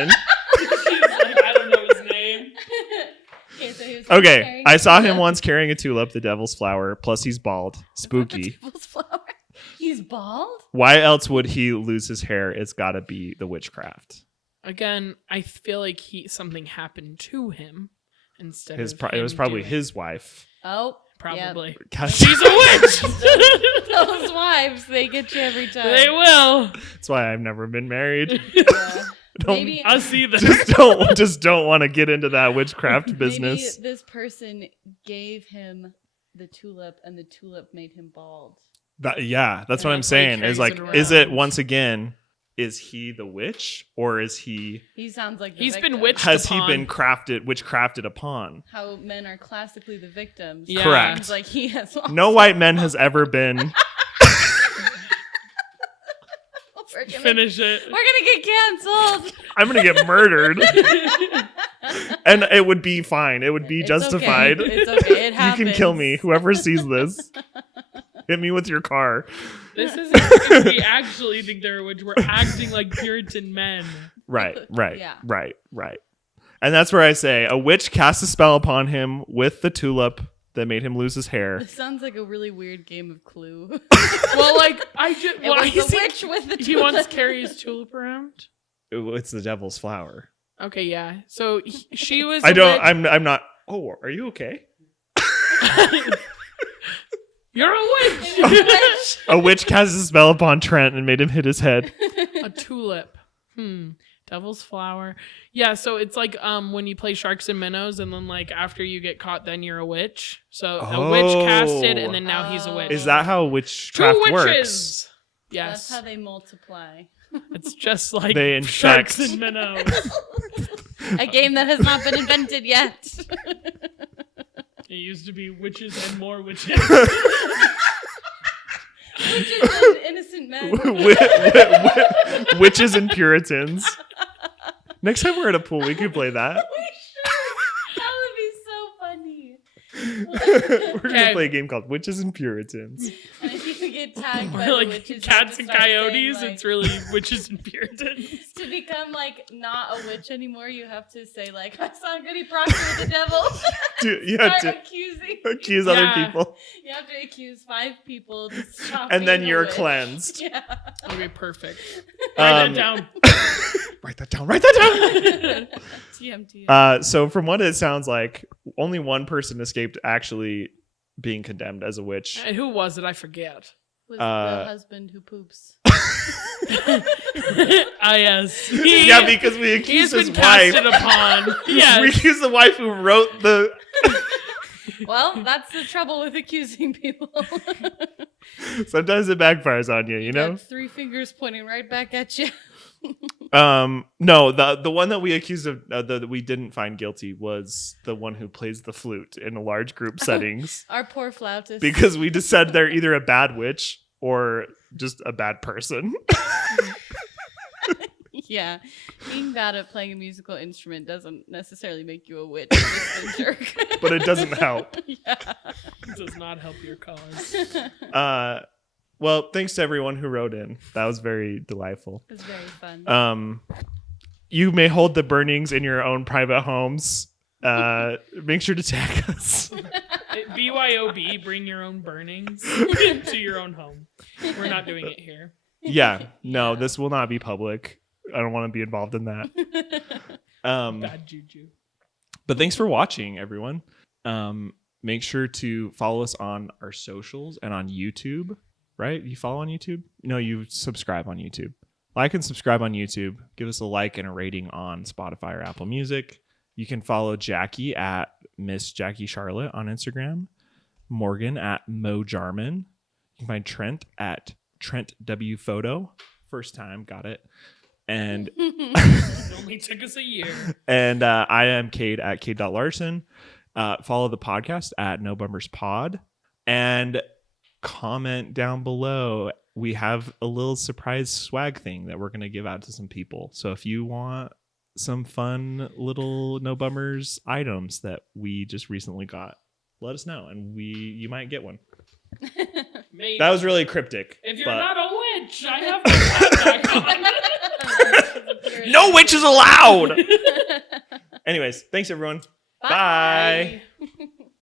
She's like, I don't know his name. Okay, so he was Okay, carrying I saw the him once carrying a tulip, the devil's flower. Plus, he's bald. Spooky. devil's flower. He's bald? Why else would he lose his hair? It's got to be the witchcraft. Again, I feel like something happened to him instead of It was him probably doing- his wife. Oh, Probably. That's She's a witch. those wives, they get you every time. They will. why I've never been married. Yeah. Don't- Maybe, I'll see them. just don't want to get into that witchcraft business. maybe this person gave him the tulip and the tulip made him bald. That's And what I'm that's why he saying. Is carries like, it is it around. once again? Is he the witch, or is he? He sounds like the He's been victim. witched Has upon. he been witchcrafted upon? How men are classically the victims. Yeah. Correct. Seems like he has also No white man has ever been. We're gonna, Finish it. we're gonna get canceled. I'm gonna get murdered, and it would be fine. It would be It's justified. Okay. It's okay. It You happens. can kill me. Whoever sees this, hit me with your car. This isn't if we actually think they're a witch. We're acting like Puritan men. Right. Yeah. Right. And that's where I say a witch cast a spell upon him with the tulip that made him lose his hair. This sounds like a really weird game of Clue. Well, like I just It why was is the witch with the he tulip. wants to carry his tulip around. It's the devil's flower. Okay, yeah. So she was. I a don't. witch. I'm not. Oh, are you okay? You're a witch. A witch cast a spell upon Trent and made him hit his head. A tulip. Devil's flower. Yeah, so it's like when you play sharks and minnows, and then like after you get caught, then you're a witch. So a witch casted, and then now he's a witch. Is that how witchcraft Two works? witches. Yes, That's how they multiply. it's just like They sharks infect. and minnows. A game that has not been invented yet. It used to be witches and more witches. Witches and innocent men. Witches and Puritans. Next time we're at a pool, we could play that. That would be so funny. We're gonna Okay. play a game called Witches and Puritans. And if you get tagged by Or the like witches, you cats have to and start saying, coyotes. like, It's really witches and Puritans. To become like not a witch anymore, you have to say like, I saw a goody proctor with the devil. You have Start to accusing. other people. You have to accuse 5 people. And then you're witch. cleansed. Yeah. Okay, perfect. Write that down. Write that down. TMT. So from what it sounds like, only one person escaped actually being condemned as a witch. And who was it? I forget. Was the husband who poops. Yes. Yeah, because we accused his been wife. casted upon. Yes. We accused the wife who wrote the. Well, that's the trouble with accusing people. Sometimes it backfires on you, you know? Got 3 fingers pointing right back at you. No, the one that we accused of that we didn't find guilty was the one who plays the flute in a large group settings. Our poor flautist. Because we just said they're either a bad witch or just a bad person. Yeah, being bad at playing a musical instrument doesn't necessarily make you a witch. You're just a jerk. But it doesn't help. Yeah. It does not help your cause. Well, thanks to everyone who wrote in. That was very delightful. It was very fun. You may hold the burnings in your own private homes. Make sure to tag us. BYOB, bring your own burnings to your own home. We're not doing it here. Yeah, no, this will not be public. I don't want to be involved in that. Bad juju. But thanks for watching, everyone. Make sure to follow us on our socials and on YouTube. Right? You follow on YouTube? No, you subscribe on YouTube. Like and subscribe on YouTube. Give us a like and a rating on Spotify or Apple Music. You can follow Jackie at Miss Jackie Charlotte on Instagram. Morgan at Mo Jarman. You can find Trent at Trent W Photo. First time, got it. And it only took us a year. And I am Cade at Cade.Larson. Follow the podcast at No Bummers Pod. And comment down below. We have a little surprise swag thing that we're going to give out to some people. So if you want some fun little No Bummers items that we just recently got, let us know and you might get one. Maybe. That was really cryptic. If you're not a witch, I have to back on. No witches allowed. Anyways, thanks everyone. Bye. Bye.